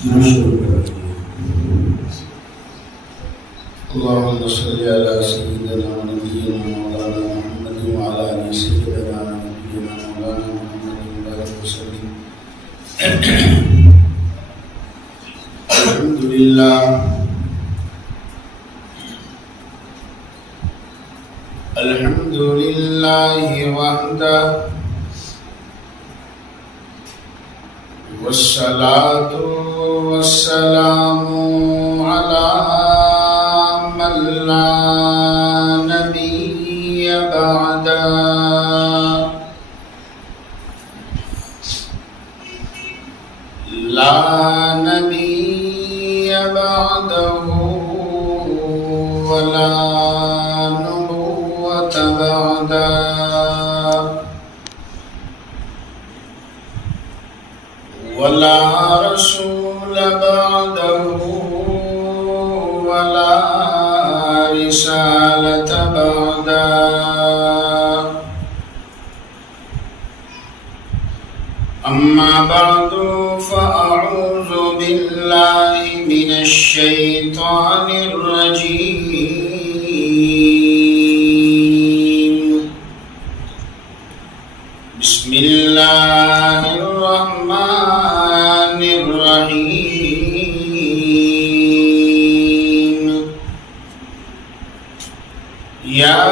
اللهم صل على سيدنا ونبينا مولانا محمد وعلى آل سيدنا ونبينا مولانا محمد وبارك وسلم. الحمد لله الحمد لله وحده والصلاة والسلام على من لا نبي بعده لا نبي بعده ولا نبوة بعده ولا رسول بعده ولا رسالة بعده. أما بعد فأعوذ بالله من الشيطان الرجيم. بسم الله الرحمن الرحيم. يا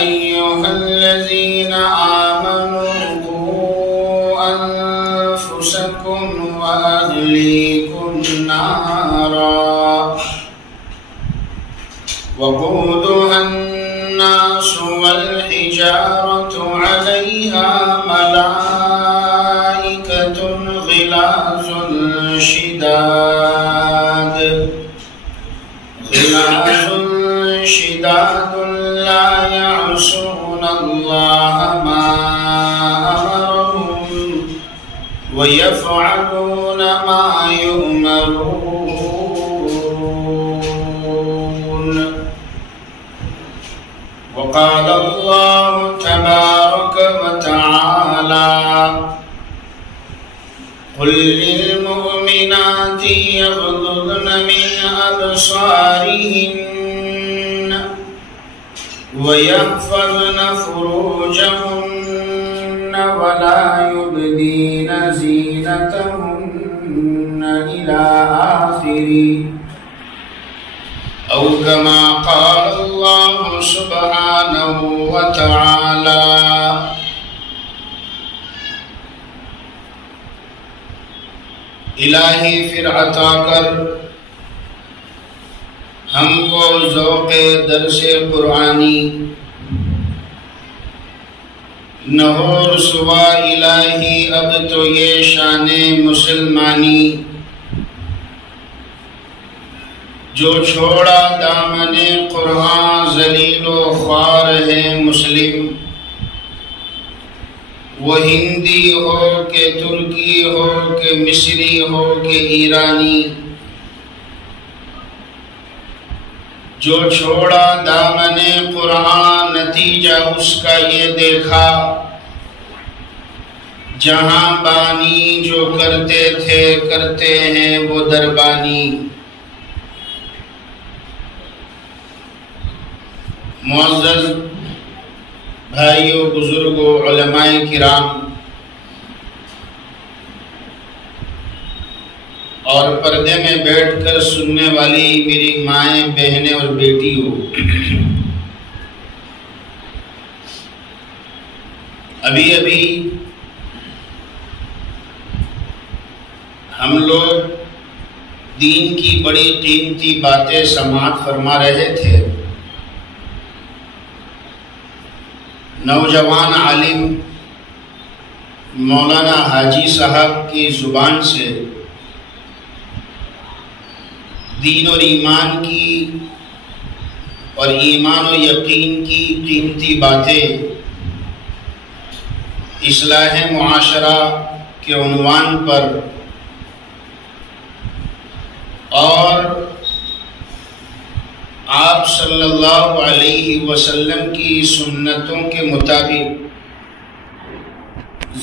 أيها الذين آمنوا قوا أنفسكم وأهليكم نارا وقودها الناس والحجارة عليها ملائكة غلاظ شداد لا يعصون الله ما أمرهم ويفعلون ما يؤمرون. وقال الله تبارك وتعالى: قل للمؤمنات يغضضن من أبصارهن ويحفظن فروجهن ولا يبدين زينتهن إلى آخره، أو كما قال الله سبحانه وتعالى. الہی پھر عطا کر ہم کو ذوق درس قرآنی، نہ ہو رسوا الہی اب تو یہ شان مسلمانی. جو چھوڑا دامن قرآن ذلیل و خوار ہے مسلم، وہ ہندی ہو کہ ترکی ہو کہ مصری ہو کہ ایرانی. جو چھوڑا دامن قرآن نتیجہ اس کا یہ دیکھا، جہاں بانی جو کرتے تھے کرتے ہیں وہ دربانی. معزز بھائیوں، بزرگوں، علماء کرام اور پردے میں بیٹھ کر سننے والی میری مائیں، بہنیں اور بیٹیوں، ابھی ہم لوگ دین کی بڑی قیمتی باتیں سماعت فرما رہے تھے. نوجوان عالم مولانا حاجی صاحب کی زبان سے دین اور ایمان کی اور ایمان و یقین کی قیمتی باتیں اصلاح معاشرہ کے عنوان پر اور آپ صلی اللہ علیہ وسلم کی سنتوں کے مطابق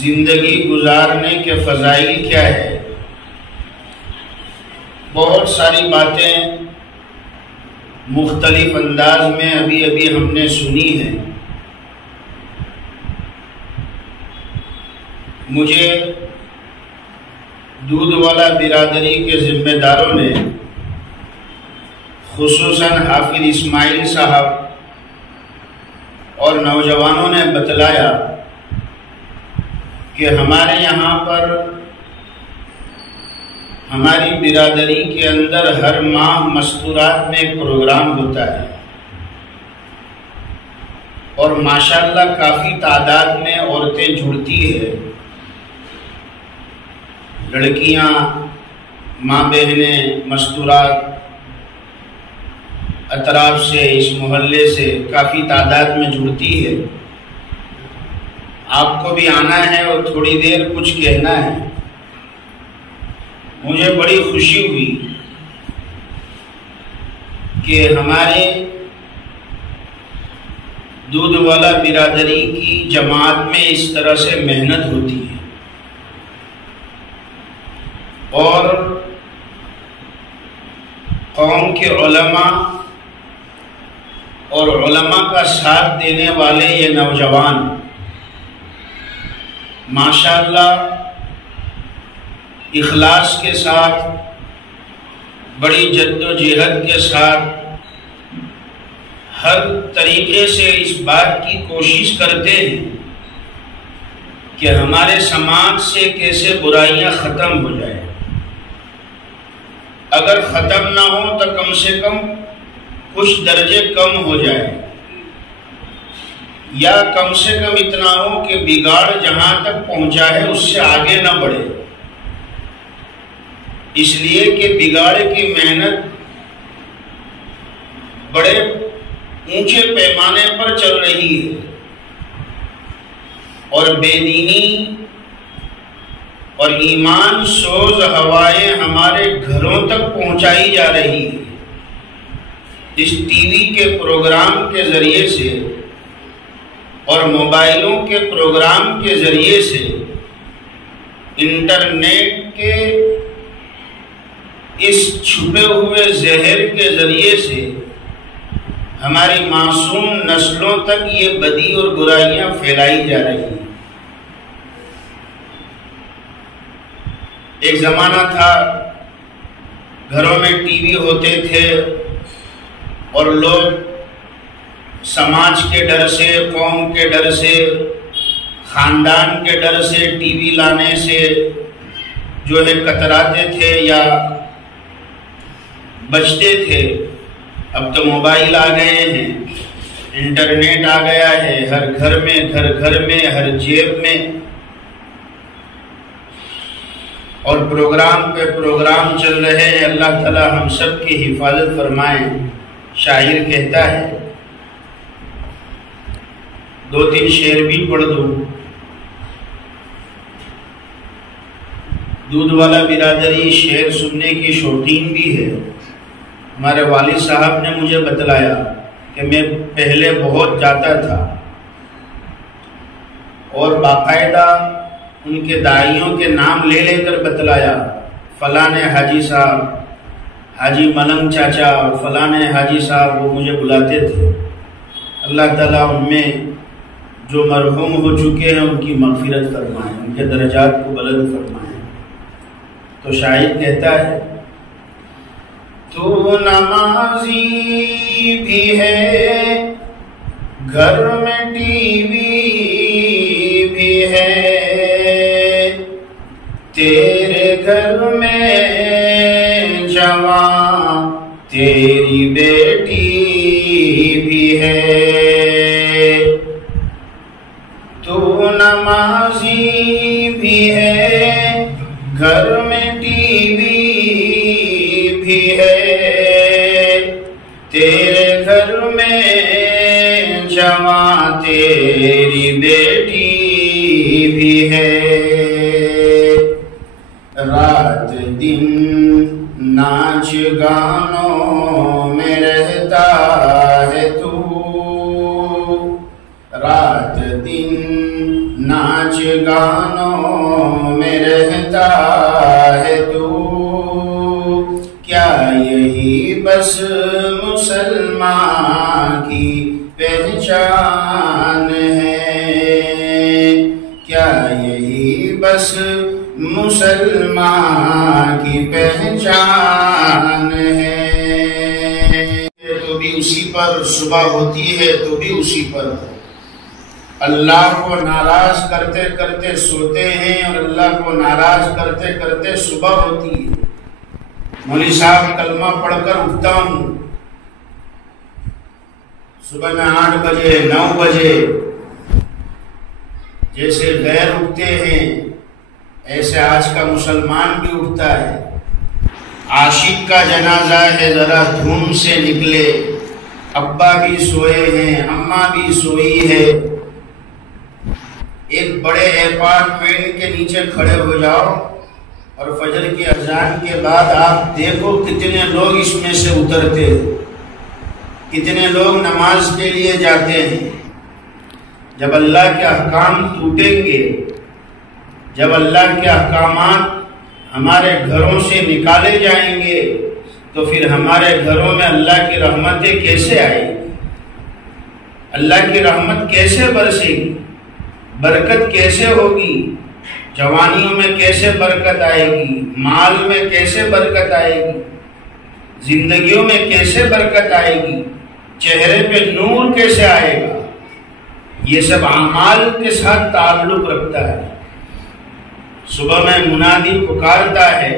زندگی گزارنے کے فضائل کیا ہے، بہت ساری باتیں مختلف انداز میں ابھی ہم نے سنی ہیں. مجھے دودھ والا برادری کے ذمہ داروں نے خصوصاً حافظ اسماعیل صاحب اور نوجوانوں نے بتلایا کہ ہمارے یہاں پر ہماری برادری کے اندر ہر ماہ مستورات میں ایک پروگرام ہوتا ہے اور ماشاءاللہ کافی تعداد میں عورتیں جڑتی ہیں، لڑکیاں، ماں بہنیں، مستورات اطراف سے، اس محلے سے کافی تعداد میں جڑتی ہے. آپ کو بھی آنا ہے اور تھوڑی دیر کچھ کہنا ہے. مجھے بڑی خوشی ہوئی کہ ہمارے دودھ والا برادری کی جماعت میں اس طرح سے محنت ہوتی ہے اور قوم کے علماء اور علماء کا ساتھ دینے والے یہ نوجوان ماشاءاللہ اخلاص کے ساتھ، بڑی جد و جہد کے ساتھ ہر طریقے سے اس بات کی کوشش کرتے ہیں کہ ہمارے سماج سے کیسے برائیاں ختم ہو جائیں. اگر ختم نہ ہو تو کم سے کم کچھ درجے کم ہو جائے، یا کم سے کم اتنا ہو کہ بگاڑ جہاں تک پہنچا ہے اس سے آگے نہ بڑھے. اس لیے کہ بگاڑ کی محنت بڑے اونچے پیمانے پر چل رہی ہے اور بے دینی اور ایمان سوز ہوائیں ہمارے گھروں تک پہنچائی جا رہی ہے. اس ٹی وی کے پروگرام کے ذریعے سے اور موبائلوں کے پروگرام کے ذریعے سے، انٹرنیٹ کے اس چھپے ہوئے زہر کے ذریعے سے ہماری معصوم نسلوں تک یہ بدی اور برائیاں پھیلائی جا رہی ہیں. ایک زمانہ تھا گھروں میں ٹی وی ہوتے تھے اور لوگ سماج کے ڈر سے، قوم کے ڈر سے، خاندان کے ڈر سے ٹی وی لانے سے جو ہے کتراتے تھے یا بچتے تھے. اب تو موبائل آ گئے ہیں، انٹرنیٹ آ گیا ہے، ہر گھر میں، گھر میں، ہر جیب میں، اور پروگرام پہ پروگرام چل رہے ہیں. اللہ تعالی ہم سب کی حفاظت فرمائے. شاعر کہتا ہے، دو تین شعر بھی پڑھ دو. دودھ والا برادری شعر سننے کی شوقین بھی ہے. ہمارے والد صاحب نے مجھے بتلایا کہ میں پہلے بہت جاتا تھا اور باقاعدہ ان کے داعیوں کے نام لے لے کر بتلایا، فلاں حاجی صاحب، حاجی ملنگ چاچا، فلاں حاجی صاحب. وہ مجھے بلاتے تھے. اللہ تعالیٰ ان میں جو مرحوم ہو چکے ہیں ان کی مغفرت فرمائے، ان کے درجات کو بلند فرمائے. تو شاعر کہتا ہے، تو نمازی بھی ہے، گھر میں ٹی وی بھی ہے، تیرے گھر میں جوان تیری بیٹی بھی ہے. تو نمازی بھی ہے، گھر میں ٹی وی بھی ہے، تیرے گھر میں جوان تیری بیٹی بھی ہے. رات دن ناچ گانوں میں رہتا ہے تو، رات دن ناچ گانوں میں رہتا ہے تو، مسلمان کی پہچان ہے، تو بھی اسی پر صبح ہوتی ہے، تو بھی اسی پر اللہ کو ناراض کرتے کرتے سوتے ہیں اور اللہ کو ناراض کرتے کرتے صبح ہوتی ہے۔ مولوی صاحب کلمہ پڑھ کر اٹھتا ہوں صبح میں 8 بجے 9 بجے، جیسے غیر اٹھتے ہیں ایسے آج کا مسلمان بھی اٹھتا ہے۔ عاشق کا جنازہ ہے ذرا دھوم سے نکلے، ابا بھی سوئے ہیں اماں بھی سوئی ہے، ایک بڑے اپارٹمنٹ کے نیچے کھڑے ہو جاؤ اور فجر کی اذان کے بعد آپ دیکھو کتنے لوگ اس میں سے اترتے ہیں، کتنے لوگ نماز کے لیے جاتے ہیں۔ جب اللہ کے احکام ٹوٹیں گے، جب اللہ کے احکامات ہمارے گھروں سے نکالے جائیں گے، تو پھر ہمارے گھروں میں اللہ کی رحمتیں کیسے آئیں گی؟ اللہ کی رحمت کیسے برسے گی؟ برکت کیسے ہوگی؟ جوانیوں میں کیسے برکت آئے گی؟ مال میں کیسے برکت آئے گی؟ زندگیوں میں کیسے برکت آئے گی؟ چہرے پہ نور کیسے آئے گا؟ یہ سب اعمال کے ساتھ تعلق رکھتا ہے۔ صبح میں منادی پکارتا ہے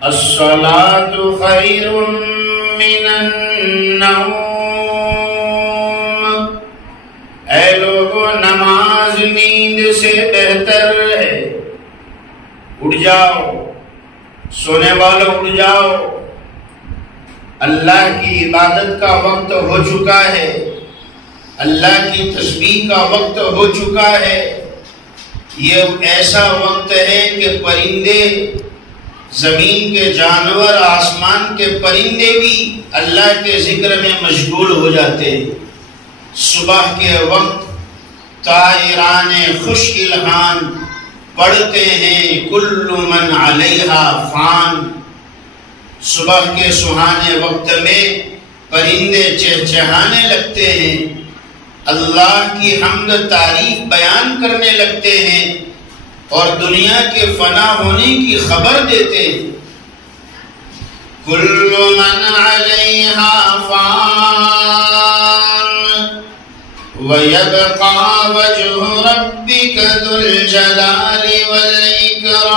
الصلاۃ خیر من النوم، اے لوگو نماز نیند سے بہتر ہے، اٹھ جاؤ سونے والوں اٹھ جاؤ، اللہ کی عبادت کا وقت ہو چکا ہے، اللہ کی تسبیح کا وقت ہو چکا ہے۔ یہ ایسا وقت ہے کہ پرندے، زمین کے جانور، آسمان کے پرندے بھی اللہ کے ذکر میں مشغول ہو جاتے ہیں۔ صبح کے وقت طائران خوش الحان پڑھتے ہیں کل من علیہا فان۔ صبح کے سہانے وقت میں پرندے چہچہانے لگتے ہیں، اللہ کی حمد تعریف بیان کرنے لگتے ہیں اور دنیا کے فنا ہونے کی خبر دیتے ہیں۔ کل من علیہا فان وَيَبْقَى وَجْهُ رَبِّكَ ذُو الْجَلَالِ وَالْإِكْرَامِ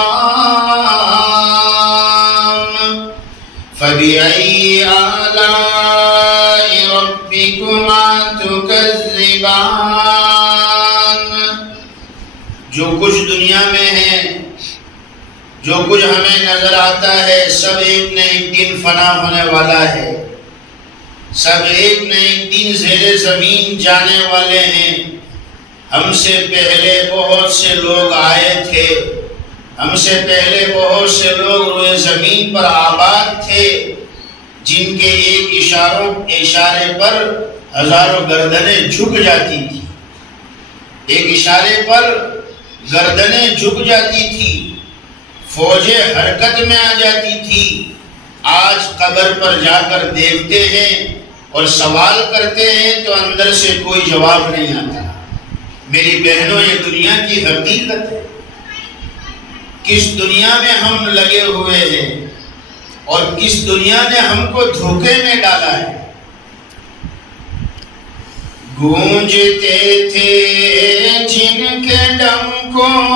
فَبِأَيِّ آلَاءِ رَبِّكُمَا تُكَذِّبَانِ۔ جو کچھ دنیا میں ہے، جو کچھ ہمیں نظر آتا ہے، سب ایک نہ ایک دن فنا ہونے والا ہے، سب ایک نہ ایک دن زیر زمین جانے والے ہیں۔ ہم سے پہلے بہت سے لوگ آئے تھے، ہم سے پہلے بہت سے لوگ روئے زمین پر آباد تھے، جن کے ایک اشارے پر ہزاروں گردنیں جھک جاتی تھی، ایک اشارے پر گردنیں جھک جاتی تھی، فوجیں حرکت میں آ جاتی تھی۔ آج قبر پر جا کر دیکھتے ہیں اور سوال کرتے ہیں تو اندر سے کوئی جواب نہیں آتا۔ میری بہنوں، یہ دنیا کی حقیقت ہے۔ کس دنیا میں ہم لگے ہوئے ہیں اور کس دنیا نے ہم کو دھوکے میں ڈالا ہے۔ گونجتے تھے جن کے ڈنکوں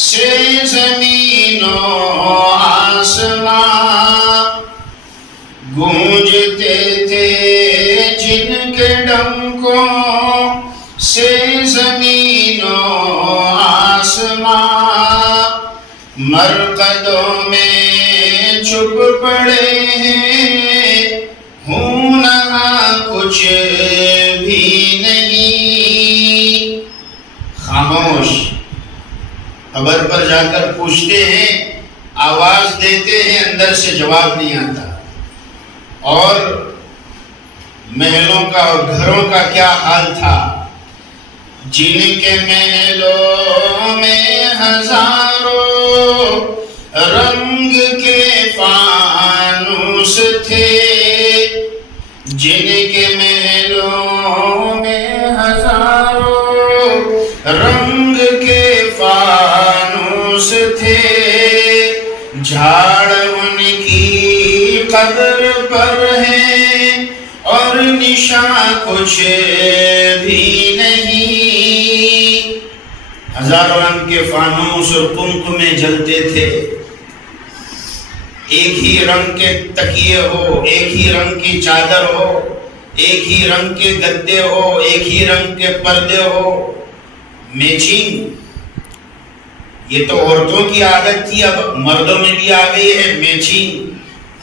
سے زمین و آسمان، گونجتے تھے جن کے ڈنکوں سے زمین و آسمان، مرقدوں میں چھپ پڑے ہیں، ہوں نہ کچھ بھی نہیں۔ خاموش، قبر پر جا کر پوچھتے ہیں، آواز دیتے ہیں، اندر سے جواب نہیں آتا۔ اور محلوں کا اور گھروں کا کیا حال تھا، جن کے محلوں میں ہزاروں رنگ کے فانوس تھے، جن کے محلوں میں ہزاروں رنگ کے فانوس جھاڑ ان کی قبر پر ہے اور نشان کچھ بھی نہیں۔ ہزاروں رنگ کے فانوس اور قمقمے جلتے تھے، ایک ہی رنگ کے تکیے ہو، ایک ہی رنگ کی چادر ہو، ایک ہی رنگ کے گدے ہو، ایک ہی رنگ کے پردے ہو، میچنگ۔ یہ تو عورتوں کی عادت تھی، اب مردوں میں بھی آ گئی ہے میچنگ۔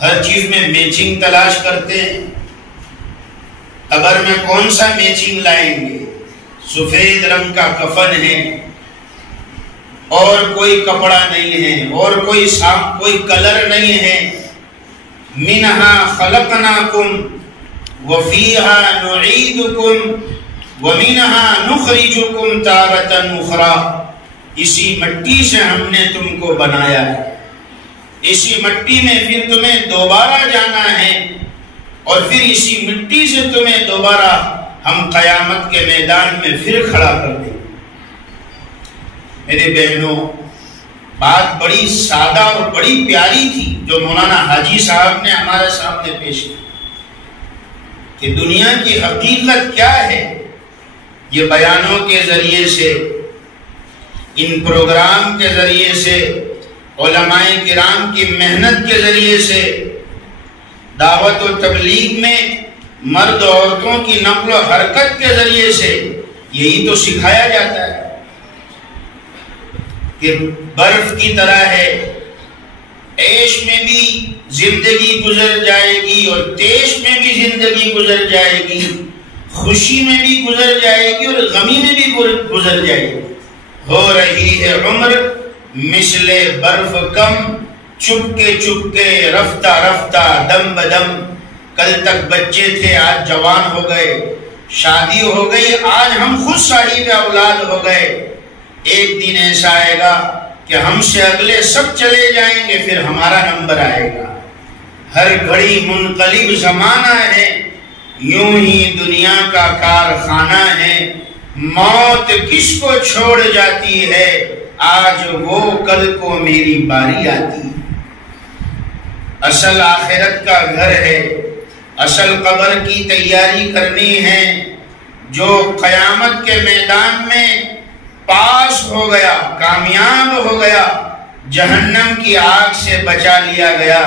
ہر چیز میں میچنگ تلاش کرتے ہیں۔ قبر میں کون سا میچنگ لائیں گے؟ سفید رنگ کا کفن ہے اور کوئی کپڑا نہیں ہے اور کوئی کلر نہیں ہے۔ منہا خلقناکم وفیہا نعیدکم ومنہا نخرجکم تارۃ اخری۔ اسی مٹی سے ہم نے تم کو بنایا ہے، اسی مٹی میں پھر تمہیں دوبارہ جانا ہے، اور پھر اسی مٹی سے تمہیں دوبارہ ہم قیامت کے میدان میں پھر کھڑا کر دیں۔ میرے بہنوں، بات بڑی سادہ اور بڑی پیاری تھی جو مولانا حاجی صاحب نے ہمارے سامنے پیش کی کہ دنیا کی حقیقت کیا ہے۔ یہ بیانوں کے ذریعے سے، ان پروگرام کے ذریعے سے، علماء کرام کی محنت کے ذریعے سے، دعوت و تبلیغ میں مرد عورتوں کی نقل و حرکت کے ذریعے سے یہی تو سکھایا جاتا ہے کہ برف کی طرح ہے، عیش میں بھی زندگی گزر جائے گی اور تیش میں بھی زندگی گزر جائے گی، خوشی میں بھی گزر جائے گی اور غمی میں بھی گزر جائے گی۔ ہو رہی ہے عمر مثل برف کم، چپکے رفتہ رفتہ دم بدم۔ کل تک بچے تھے، آج جوان ہو گئے، شادی ہو گئی، آج ہم خود صاحب اولاد ہو گئے۔ ایک دن ایسا آئے گا کہ ہم سے اگلے سب چلے جائیں گے، پھر ہمارا نمبر آئے گا۔ ہر گھڑی منقلب زمانہ ہے، یوں ہی دنیا کا کارخانہ ہے۔ موت کس کو چھوڑ جاتی ہے، آج وہ کل کو میری باری آتی ہے۔ اصل آخرت کا گھر ہے، اصل قبر کی تیاری کرنی ہے۔ جو قیامت کے میدان میں پاس ہو گیا، کامیاب ہو گیا، جہنم کی آگ سے بچا لیا گیا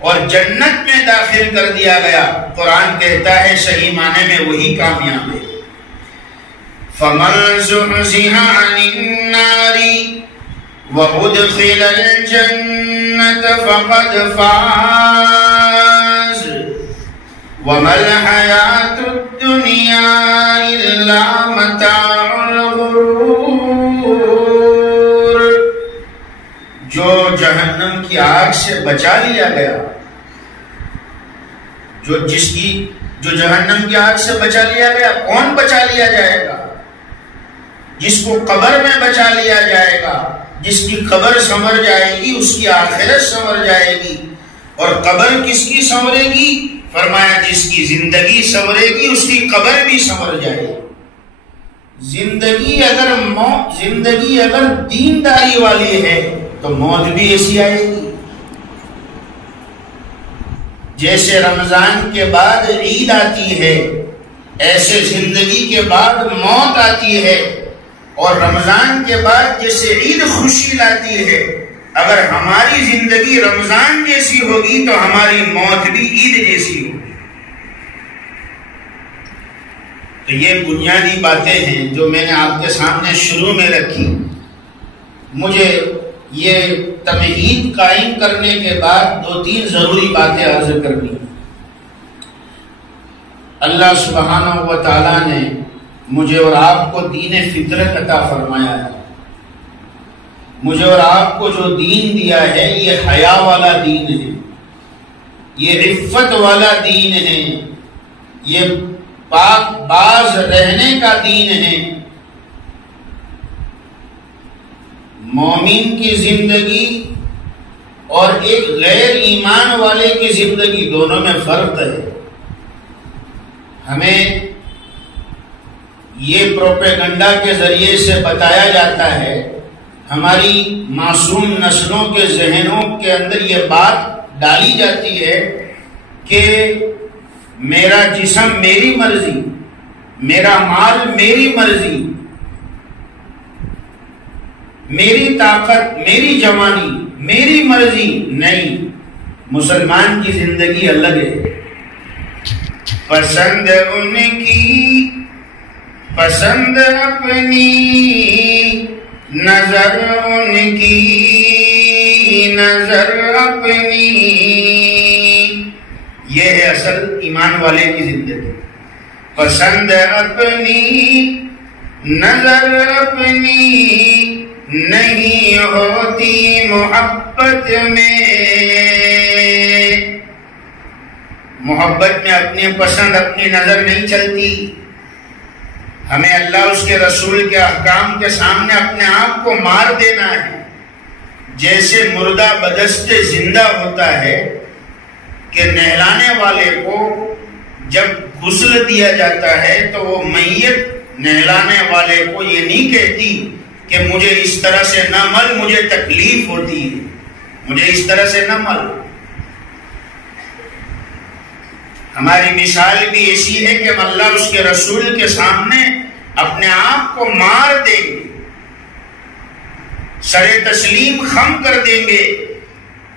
اور جنت میں داخل کر دیا گیا، قرآن کہتا ہے صحیح معنی میں وہی کامیاب ہے۔ فَمَنْ زُحْزِحَ عَنِ النَّارِ وَأُدْخِلَ الْجَنَّةَ فَقَدْ فَازَ وَمَا الْحَيَاةُ الدُّنْيَا إِلَّا مَتَاعُ الْغُرُورِ۔ جو جہنم کی آگ سے بچا لیا گیا، جو جہنم کی آگ سے بچا لیا گیا، کون بچا لیا جائے گا؟ جس کو قبر میں بچا لیا جائے گا، جس کی قبر سنور جائے گی اس کی آخرت سنور جائے گی۔ اور قبر کس کی سنورے گی؟ فرمایا جس کی زندگی سنورے گی اس کی قبر بھی سنور جائے گی۔ زندگی اگر دینداری والی ہے تو موت بھی ایسی آئے گی۔ جیسے رمضان کے بعد عید آتی ہے، ایسے زندگی کے بعد موت آتی ہے، اور رمضان کے بعد جیسے عید خوشی لاتی ہے، اگر ہماری زندگی رمضان جیسی ہوگی تو ہماری موت بھی عید جیسی ہوگی۔ تو یہ بنیادی باتیں ہیں جو میں نے آپ کے سامنے شروع میں رکھی۔ مجھے یہ تمہید قائم کرنے کے بعد 2-3 ضروری باتیں عرض کرنی۔ اللہ سبحانہ و تعالیٰ نے مجھے اور آپ کو دین فطرت عطا فرمایا ہے۔ مجھے اور آپ کو جو دین دیا ہے یہ حیا والا دین ہے، یہ عفت والا دین ہے، یہ پاک باز رہنے کا دین ہے۔ مومن کی زندگی اور ایک غیر ایمان والے کی زندگی دونوں میں فرق ہے۔ ہمیں یہ پروپیگنڈا کے ذریعے سے بتایا جاتا ہے، ہماری معصوم نسلوں کے ذہنوں کے اندر یہ بات ڈالی جاتی ہے کہ میرا جسم میری مرضی، میرا مال میری مرضی، میری طاقت میری جوانی میری مرضی. نہیں، مسلمان کی زندگی الگ ہے. پسند ان کی پسند اپنی، نظر ان کی نظر اپنی. یہ ہے اصل ایمان والے کی زندگی. پسند اپنی نظر اپنی نہیں ہوتی محبت میں. محبت میں اپنی پسند اپنی نظر نہیں چلتی. ہمیں اللہ اس کے رسول کے احکام کے سامنے اپنے آپ کو مار دینا ہے. جیسے مردہ بدست زندہ ہوتا ہے کہ نہلانے والے کو جب غسل دیا جاتا ہے تو وہ میت نہلانے والے کو یہ نہیں کہتی کہ مجھے اس طرح سے نہ مل، مجھے تکلیف ہوتی ہے، مجھے اس طرح سے نہ مل. ہماری مثال بھی ایسی ہے کہ ہم اللہ اس کے رسول کے سامنے اپنے آپ کو مار دیں گے، سر تسلیم خم کر دیں گے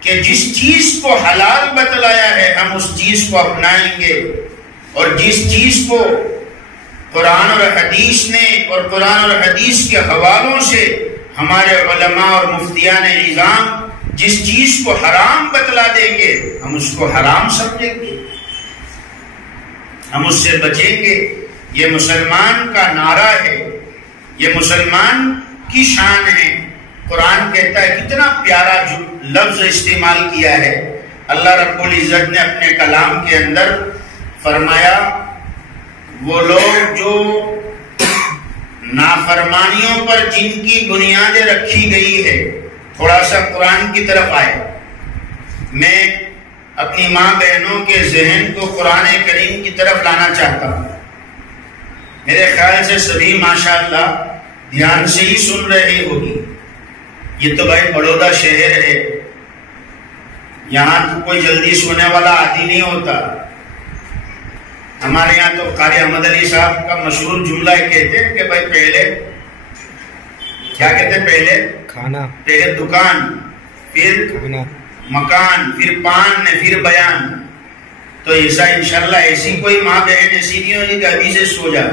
کہ جس چیز کو حلال بتلایا ہے ہم اس چیز کو اپنائیں گے، اور جس چیز کو قرآن اور حدیث نے اور قرآن اور حدیث کے حوالوں سے ہمارے علماء اور مفتیان نظام جس چیز کو حرام بتلا دیں گے ہم اس کو حرام سمجھیں گے، ہم اس سے بچیں گے. یہ مسلمان کا نعرہ ہے، یہ مسلمان کی شان ہے. قرآن کہتا ہے، کتنا پیارا لفظ استعمال کیا ہے. اللہ رب العزت نے اپنے کلام کے اندر فرمایا، وہ لوگ جو نافرمانیوں پر جن کی بنیادیں رکھی گئی ہے. تھوڑا سا قرآن کی طرف آئے. میں اپنی ماں بہنوں کے ذہن کو قرآن کریم کی طرف لانا چاہتا ہوں. میرے خیال سے سبھی ماشاءاللہ دھیان سے ہی سن رہے ہوگی. یہ تو بھائی بڑودہ شہر ہے، یہاں تو کوئی جلدی سونے والا عادی نہیں ہوتا. ہمارے یہاں تو قاری احمد علی صاحب کا مشہور جملہ کہتے ہیں کہ بھائی پہلے کیا کہتے ہیں، پہلے کھانا، پہلے دکان، پھر کھانا، مکان، پھر پان، پھر بیان. تو ایسا انشاءاللہ ایسی کوئی ماں بہن ایسی نہیں ہوگی کہ ابھی سے سو جا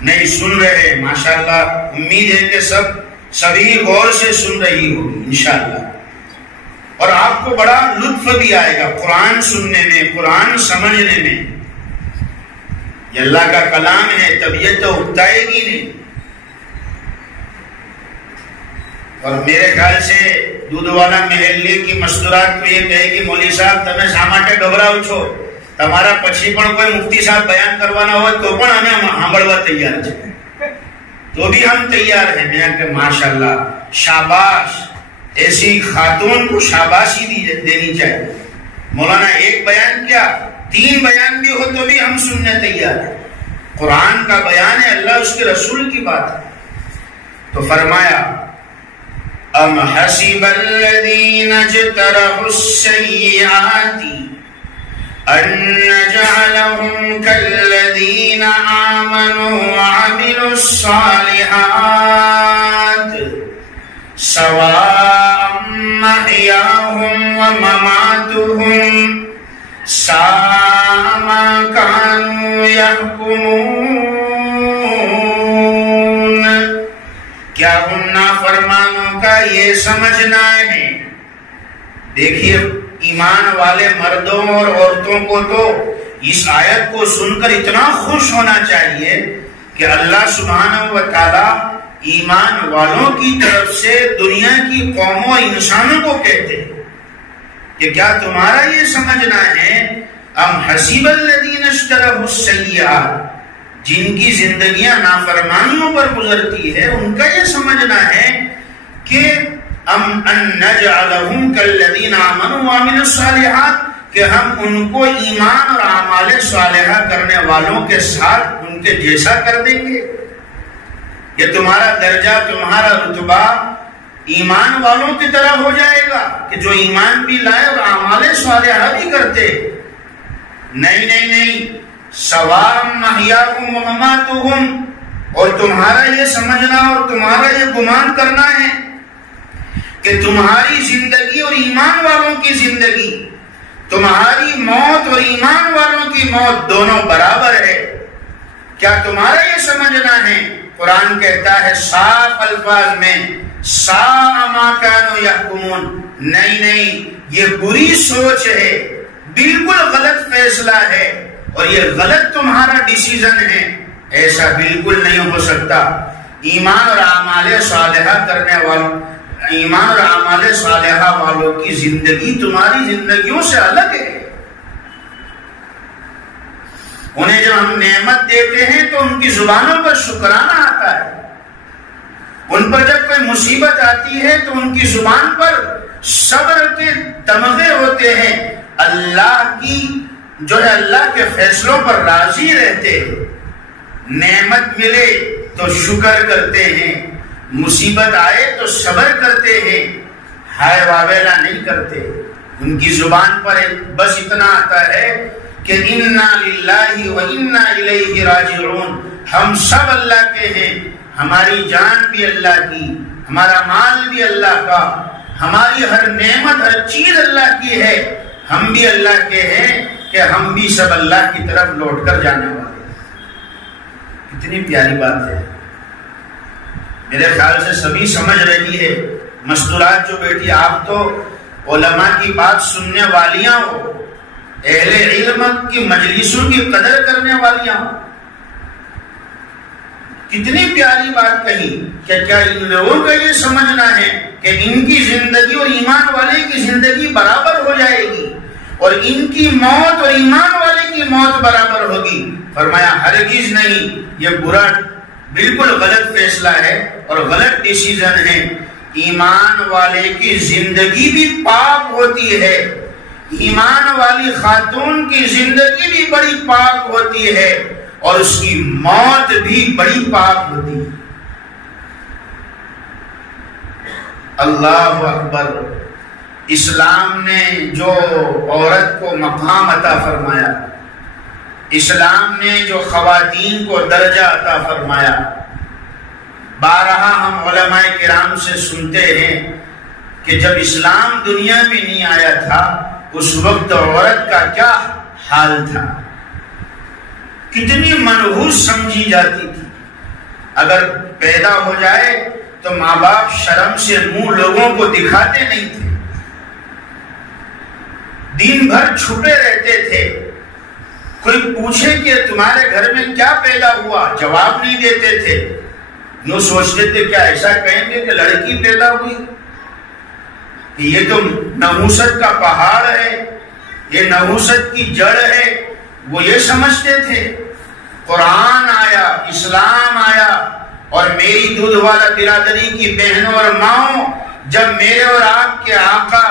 نہیں سن رہے. ماشاءاللہ امید ہے کہ سبھی غور سے سن رہی ہوگی انشاءاللہ، اور آپ کو بڑا لطف بھی آئے گا قرآن سننے میں، قرآن سمجھنے میں. یہ اللہ کا کلام ہے، طبیعت تو اکتائے گی نہیں. اور میرے خیال سے دودھ والا محلے کی مستورات تو یہ کہے کہ مولوی صاحب تمہیں ساماٹے گھبراؤ چھو، تمہارا پچھی پن کوئی مفتی صاحب بیان کروانا ہو تو پن ہمیں ہمبڑوا تیار ہے، تو بھی ہم تیار ہیں. میں کہ ماشاءاللہ شاباش، ایسی خاتون کو شاباشی دینی چاہیے. مولانا ایک بیان کیا، 3 بیان بھی ہو تو بھی ہم سننے تیار ہیں. قرآن کا بیان ہے، اللہ اس کے رسول کی بات ہے. تو فرمایا، ام حسب الذین اجترحوا السیئات ان نجعلهم كالذین آمنوا وعملوا الصالحات سواء محیاهم ومماتهم ساء ما كانوا يحكمون. کیا ان نافرمانوں کا یہ سمجھنا ہے؟ دیکھیے ایمان والے مردوں اور عورتوں کو تو اس آیت کو سن کر اتنا خوش ہونا چاہیے کہ اللہ سبحانہ و تعالی ایمان والوں کی طرف سے دنیا کی قوموں انسانوں کو کہتے ہیں کہ کیا تمہارا یہ سمجھنا ہے، ام حسب الذین اجترحوا السیئات، جن کی زندگیاں نافرمانیوں پر گزرتی ہے، ان کا یہ سمجھنا ہے کہ ام ان نجعلہم کالذین آمنوا وعملوا الصالحات، کہ ہم ان کو ایمان اور اعمال صالحہ کرنے والوں کے ساتھ ان کے جیسا کر دیں گے. یہ تمہارا درجہ، تمہارا رتبہ ایمان والوں کی طرح ہو جائے گا کہ جو ایمان بھی لائے اور اعمال صالحہ بھی کرتے. نہیں نہیں نہیں، سواء محیاہم و مماتہم. اور تمہارا یہ سمجھنا اور تمہارا یہ گمان کرنا ہے کہ تمہاری زندگی اور ایمان والوں کی زندگی، تمہاری موت اور ایمان والوں کی موت دونوں برابر ہے. کیا تمہارا یہ سمجھنا ہے؟ قرآن کہتا ہے صاف الفاظ میں ساء ما کانوا یحکمون. نہیں نہیں، یہ بری سوچ ہے، بالکل غلط فیصلہ ہے، اور یہ غلط تمہارا ڈیسیزن ہے. ایسا بالکل نہیں ہو سکتا. ایمان اور اعمال صالحہ کرنے والوں، ایمان اور اعمال صالحہ والوں کی زندگی تمہاری زندگیوں سے الگ ہے. انہیں جب ہم نعمت دیتے ہیں تو ان کی زبانوں پر شکرانہ آتا ہے. ان پر جب کوئی مصیبت آتی ہے تو ان کی زبان پر صبر کے تمغے ہوتے ہیں. اللہ کی جو ہے اللہ کے فیصلوں پر راضی رہتے ہیں. نعمت ملے تو شکر کرتے ہیں، مصیبت آئے تو صبر کرتے ہیں، ہائے واویلا نہیں کرتے. ان کی زبان پر بس اتنا آتا ہے کہ انا للہ و انا الیہ راجعون. ہم سب اللہ کے ہیں، ہماری جان بھی اللہ کی، ہمارا مال بھی اللہ کا، ہماری ہر نعمت ہر چیز اللہ کی ہے. ہم بھی اللہ کے ہیں کہ ہم بھی سب اللہ کی طرف لوٹ کر جانے والے. کتنی پیاری بات ہے. میرے خیال سے سبھی سمجھ رہی ہے. مستورات جو بیٹی، آپ تو علماء کی بات سننے والیاں ہو، اہل علم کی مجلسوں کی قدر کرنے والیاں ہو. کتنی پیاری بات کہی کہ کیا ان لوگوں کا یہ سمجھنا ہے کہ ان کی زندگی اور ایمان والے کی زندگی برابر ہو جائے گی اور ان کی موت اور ایمان والے کی موت برابر ہوگی؟ فرمایا ہرگز نہیں. یہ برا بالکل غلط فیصلہ ہے اور غلط ڈیسیزن ہے. ایمان والے کی زندگی بھی پاک ہوتی ہے، ایمان والی خاتون کی زندگی بھی بڑی پاک ہوتی ہے، اور اس کی موت بھی بڑی پاک ہوتی ہے. اللہ اکبر. اسلام نے جو عورت کو مقام عطا فرمایا، اسلام نے جو خواتین کو درجہ عطا فرمایا، بارہا ہم علماء کرام سے سنتے ہیں کہ جب اسلام دنیا میں نہیں آیا تھا اس وقت عورت کا کیا حال تھا، کتنی منحوس سمجھی جاتی تھی. اگر پیدا ہو جائے تو ماں باپ شرم سے منہ لوگوں کو دکھاتے نہیں تھے، دن بھر چھپے رہتے تھے. کوئی پوچھے کہ تمہارے گھر میں کیا پیدا ہوا، جواب نہیں دیتے تھے. یوں سوچتے تھے کیا ایسا کہیں گے کہ لڑکی پیدا ہوئی؟ یہ تو نحوست کا پہاڑ ہے، یہ نحوست کی جڑ ہے. وہ یہ سمجھتے تھے. قرآن آیا، اسلام آیا، اور میری دودھ والا برادری کی بہنوں اور ماؤں، جب میرے اور آپ کے آقا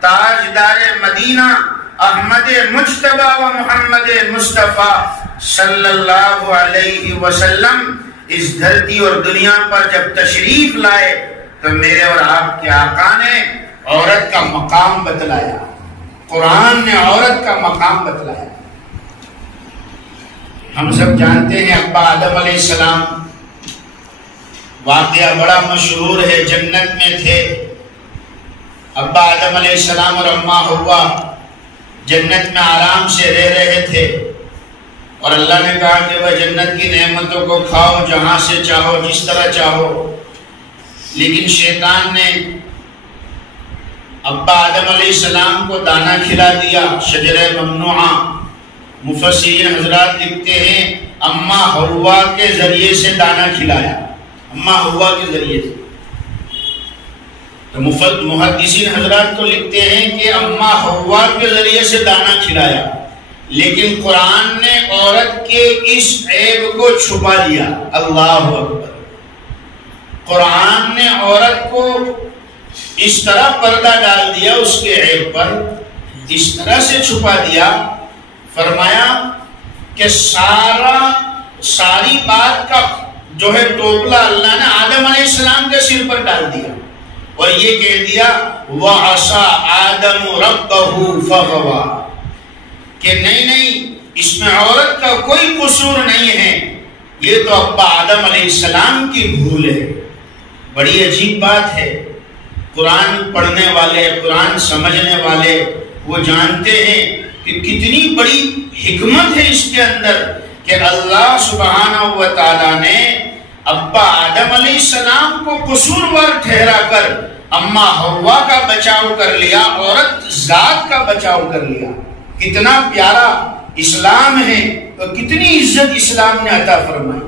تاجدار مدینہ احمد مجتبی و محمد مصطفیٰ صلی اللہ علیہ وسلم اس دھرتی اور دنیا پر جب تشریف لائے تو میرے اور آپ کے آقا نے عورت کا مقام بتلایا. قرآن نے عورت کا مقام بتلایا. ہم سب جانتے ہیں ابا آدم علیہ السلام، واقعہ بڑا مشہور ہے. جنت میں تھے ابا آدم علیہ السلام اور اماں حوا، جنت میں آرام سے رہ رہے تھے، اور اللہ نے کہا کہ وہ جنت کی نعمتوں کو کھاؤ جہاں سے چاہو، جس طرح چاہو. لیکن شیطان نے ابا آدم علیہ السلام کو دانا کھلا دیا، شجرہ ممنوعہ. مفسرین حضرات لکھتے ہیں اماں حوا کے ذریعے سے دانا کھلایا، اماں حوا کے ذریعے سے. تو محدثین حضرات تو لکھتے ہیں کہ اماں حوا کے ذریعے سے دانا کھلایا، لیکن قرآن نے عورت کے اس عیب کو چھپا دیا. اللہ اکبر. قرآن نے عورت کو اس طرح پردہ ڈال دیا، اس کے عیب پر اس طرح سے چھپا دیا. فرمایا کہ ساری بات کا جو ہے ٹوپلا اللہ نے آدم علیہ السلام کے سر پر ڈال دیا اور یہ کہہ دیا وَعَصَىٰ آدَمُ رَبَّهُ فَغَوَىٰ کہ نہیں اس میں عورت کا کوئی قصور نہیں ہے، یہ تو ابا آدم علیہ السلام کی بھول ہے۔ بڑی عجیب بات ہے، قرآن پڑھنے والے، قرآن سمجھنے والے وہ جانتے ہیں کہ کتنی بڑی حکمت ہے اس کے اندر کہ اللہ سبحانہ و تعالیٰ نے ابا آدم علیہ السلام کو قصوروار ٹھہرا کر اماں حوا کا بچاؤ کر لیا، عورت ذات کا بچاؤ کر لیا۔ کتنا پیارا اسلام ہے اور کتنی عزت اسلام نے عطا فرمائی۔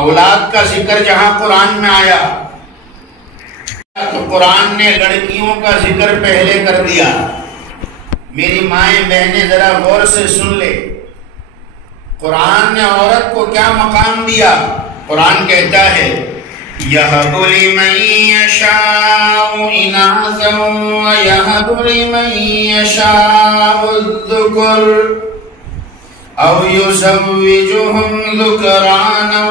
اولاد کا ذکر جہاں قرآن میں آیا تو قرآن نے لڑکیوں کا ذکر پہلے کر دیا۔ میری مائیں بہنیں ذرا غور سے سن لے، قرآن نے عورت کو کیا مقام دیا؟ قرآن کہتا ہے يَهَبُ لِمَن يَشَاءُ إِنَاثًا وَيَهَبُ لِمَن يَشَاءُ الذُّكُرَ أَوْ يُزَوِّجُهُمْ ذُكْرَانًا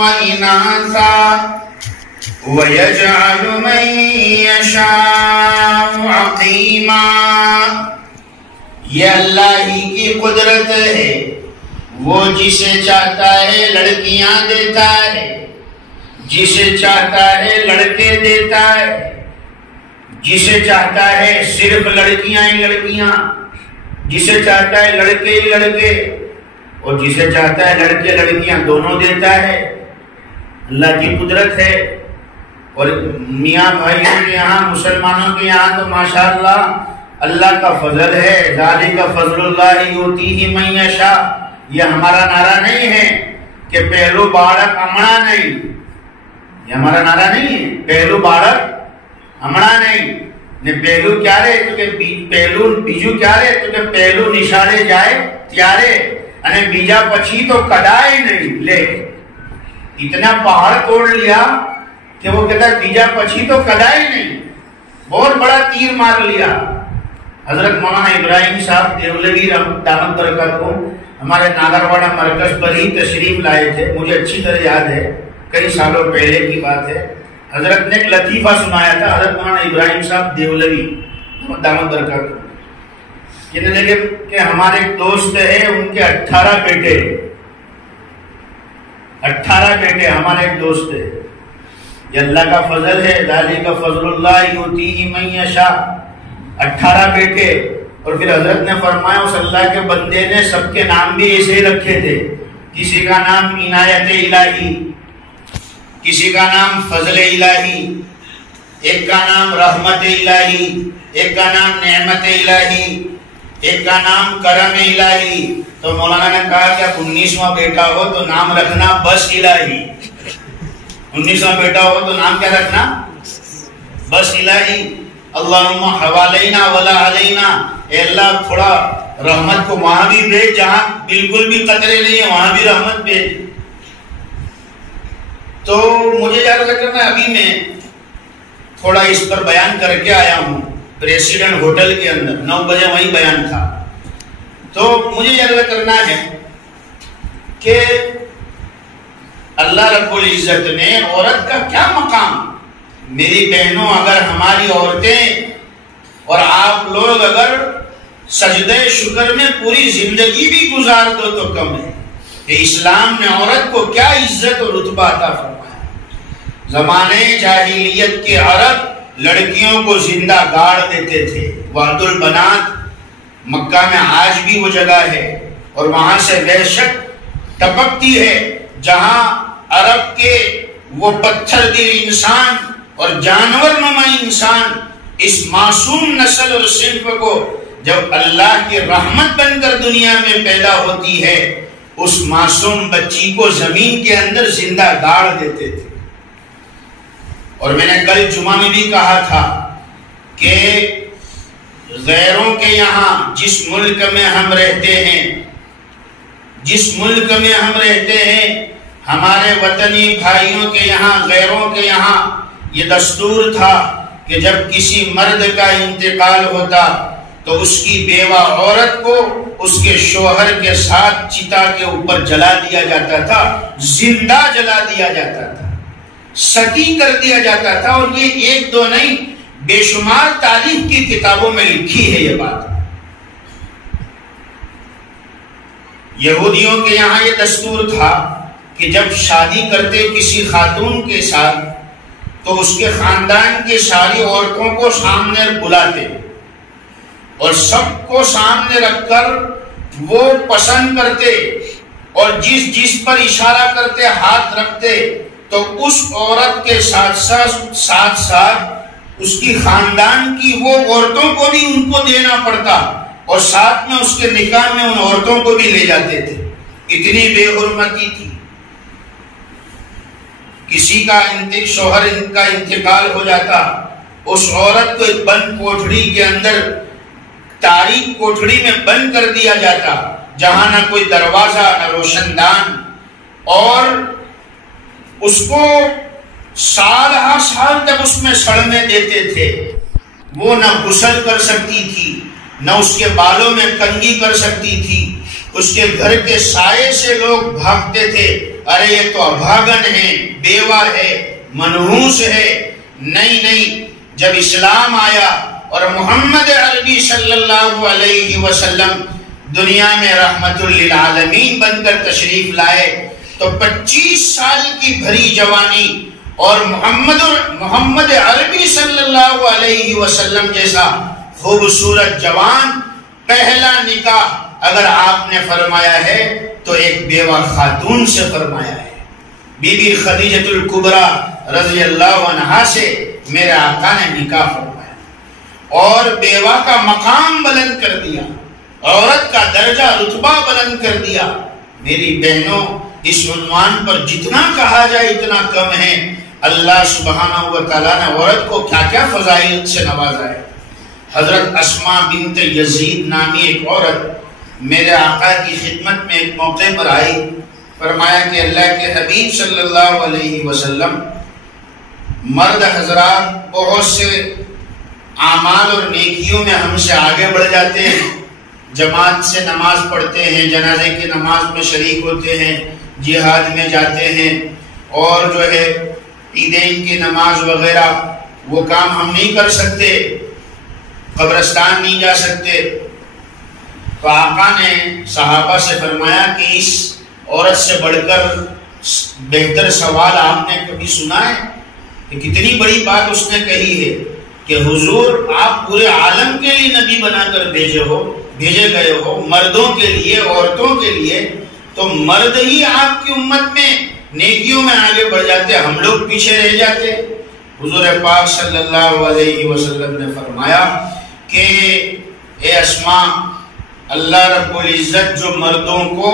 وَإِنَاثًا وَيَجْعَلُ مَن يَشَاءُ عَقِيمًا۔ یہ اللہ ہی کی قدرت ہے، وہ جسے چاہتا ہے لڑکیاں دیتا ہے، جسے چاہتا ہے لڑکے دیتا ہے، جسے چاہتا ہے صرف لڑکیاں ہی لڑکیاں، جسے چاہتا ہے لڑکے ہی لڑکے، اور جسے چاہتا ہے لڑکے لڑکیاں دونوں دیتا ہے۔ اللہ کی قدرت ہے۔ اور میاں بھائیوں کے یہاں، مسلمانوں کے یہاں تو ماشاءاللہ اللہ کا فضل ہے، ذالک فضل اللہ یؤتیہ من یشاء۔ یہ ہمارا نعرہ نہیں ہے کہ پہلو باڑک امڑا نہیں، یہ ہمارا نعرہ نہیں ہے پہلو باڑک امڑا نہیں، پہلو کیا رہے تو کہ پہلو بیجو کیا رہے تو کہ پہلو نشاڑے جائے تیارے انہیں بیجا پچھی تو کڑائے نہیں لے۔ اتنا پہاڑ توڑ لیا کہ وہ کہتا ہے بیجا پچھی تو کڑائے نہیں، بہت بڑا تیر مار لیا۔ حضرت مولانا ابراہیم صاحب دیولوی دامت برکاتہ ہمارے ناگرواڑہ مرکز پر ہی تشریف لائے تھے، مجھے اچھی طرح یاد ہے، کئی سالوں پہلے کی بات ہے۔ حضرت نے ایک لطیفہ سنایا تھا، حضرت مولانا ابراہیم صاحب دیولوی دامت برکاتہ کہنے لگے کہ ہمارے ایک دوست ہے، ان کے 18 بیٹے 18 بیٹے ہمارے ایک دوست ہے۔ یہ اللہ کا فضل ہے، ذالک فضل اللہ یؤتیہ من یشاء۔ 18 بیٹے، اور پھر حضرت نے فرمایا اس اللہ کے بندے نے سب کے نام بھی ایسے ہی رکھے تھے، کسی کا نام عنایت الہی، کسی کا نام فضل الہی، ایک کا نام رحمت الہی، ایک کا نام نعمت الہی، ایک کا نام کرم الہی۔ تو مولانا نے کہا کہ اب 19واں بیٹا ہو تو نام رکھنا بس الہی، 19واں بیٹا ہو تو نام کیا رکھنا؟ بس الہی۔ اللہم حوالینا ولا علینا، اے اللہ تھوڑا رحمت کو وہاں بھی بھیج جہاں بالکل بھی قطرے نہیں ہے، وہاں بھی رحمت بھیج۔ تو مجھے یاد رکھنا، ابھی میں تھوڑا اس پر بیان کر کے آیا ہوں پریسیڈنٹ ہوٹل کے اندر، 9 بجے وہیں بیان تھا۔ تو مجھے یاد کرنا ہے کہ اللہ رب العزت نے عورت کا کیا مقام۔ میری بہنوں، اگر ہماری عورتیں اور آپ لوگ اگر سجدہ شکر میں پوری زندگی بھی گزار دو تو کم ہے کہ اسلام نے عورت کو کیا عزت اور رتبہ عطا فرمایا۔ زمانے جاہلیت کے عرب لڑکیوں کو زندہ گاڑ دیتے تھے۔ وحد البنات مکہ میں آج بھی وہ جگہ ہے، اور وہاں سے وحشت ٹپکتی ہے جہاں عرب کے وہ پتھر دل انسان اور جانور نما انسان اس معصوم نسل اور صنف کو جب اللہ کی رحمت بن کر دنیا میں پیدا ہوتی ہے، اس معصوم بچی کو زمین کے اندر زندہ گاڑ دیتے تھے۔ اور میں نے کل جمعہ میں بھی کہا تھا کہ غیروں کے یہاں جس ملک میں ہم رہتے ہیں، جس ملک میں ہم رہتے ہیں، ہمارے وطنی بھائیوں کے یہاں، غیروں کے یہاں یہ دستور تھا کہ جب کسی مرد کا انتقال ہوتا تو اس کی بیوہ عورت کو اس کے شوہر کے ساتھ چتا کے اوپر جلا دیا جاتا تھا، زندہ جلا دیا جاتا تھا، ستی کر دیا جاتا تھا. اور یہ ایک دو نہیں، بے شمار تاریخ کی کتابوں میں لکھی ہے یہ بات. یہودیوں کے یہاں یہ دستور تھا کہ جب شادی کرتے کسی خاتون کے ساتھ تو اس کے خاندان کی ساری عورتوں کو سامنے بلاتے اور سب کو سامنے رکھ کر وہ پسند کرتے اور جس پر اشارہ کرتے ہاتھ رکھتے تو اس عورت کے ساتھ اس کی خاندان کی وہ عورتوں کو بھی ان کو دینا پڑتا اور ساتھ میں اس کے نکاح میں ان عورتوں کو بھی لے جاتے تھے. اتنی بے حرمتی تھی. کسی کا شوہر کا انتقال ہو جاتا، اس عورت کو ایک بند کوٹھڑی کے اندر، تاریک کوٹھڑی میں بند کر دیا جاتا، جہاں نہ کوئی دروازہ نہ روشن دان، اور اس کو سال ہر سال تک اس میں سڑنے دیتے تھے. وہ نہ غسل کر سکتی تھی، نہ اس کے بالوں میں کنگھی کر سکتی تھی. اس کے گھر کے سائے سے لوگ بھاگتے تھے، ارے یہ تو ابھاگن ہے، بیوہ ہے، منحوس ہے. نہیں، جب اسلام آیا اور محمد عربی صلی اللہ علیہ وسلم دنیا میں رحمت للعالمین بن کر تشریف لائے تو 25 سال کی بھری جوانی اور محمد عربی صلی اللہ علیہ وسلم جیسا خوبصورت جوان، پہلا نکاح اگر آپ نے فرمایا ہے تو ایک بیوہ خاتون سے فرمایا ہے. بی بی خدیجۃ الکبریٰ رضی اللہ عنہا سے میرے آقا نے نکاح فرمایا اور بیوہ کا مقام بلند کر دیا، عورت کا درجہ رتبہ بلند کر دیا. میری بہنوں، اس عنوان پر جتنا کہا جائے اتنا کم ہے. اللہ سبحانہ و تعالیٰ نے عورت کو کیا کیا فضائل سے نوازا ہے. حضرت اسماء بنت یزید نامی ایک عورت میرے آقا کی خدمت میں ایک موقع پر آئی. فرمایا کہ اللہ کے حبیب صلی اللہ علیہ وسلم، مرد حضرات بہت سے اعمال اور نیکیوں میں ہم سے آگے بڑھ جاتے ہیں، جماعت سے نماز پڑھتے ہیں، جنازے کی نماز میں شریک ہوتے ہیں، جہاد میں جاتے ہیں، اور جو ہے عیدین کی نماز وغیرہ وہ کام ہم نہیں کر سکتے، قبرستان نہیں جا سکتے. تو آقا نے صحابہ سے فرمایا کہ اس عورت سے بڑھ کر بہتر سوال آپ نے کبھی سنا ہے؟ کہ کتنی بڑی بات اس نے کہی ہے کہ حضور آپ پورے عالم کے لیے نبی بنا کر بھیجے گئے ہو، مردوں کے لیے، عورتوں کے لیے، تو مرد ہی آپ کی امت میں نیکیوں میں آگے بڑھ جاتے، ہم لوگ پیچھے رہ جاتے. حضور پاک صلی اللہ علیہ وسلم نے فرمایا کہ اے اسماء، اللہ رب العزت جو مردوں کو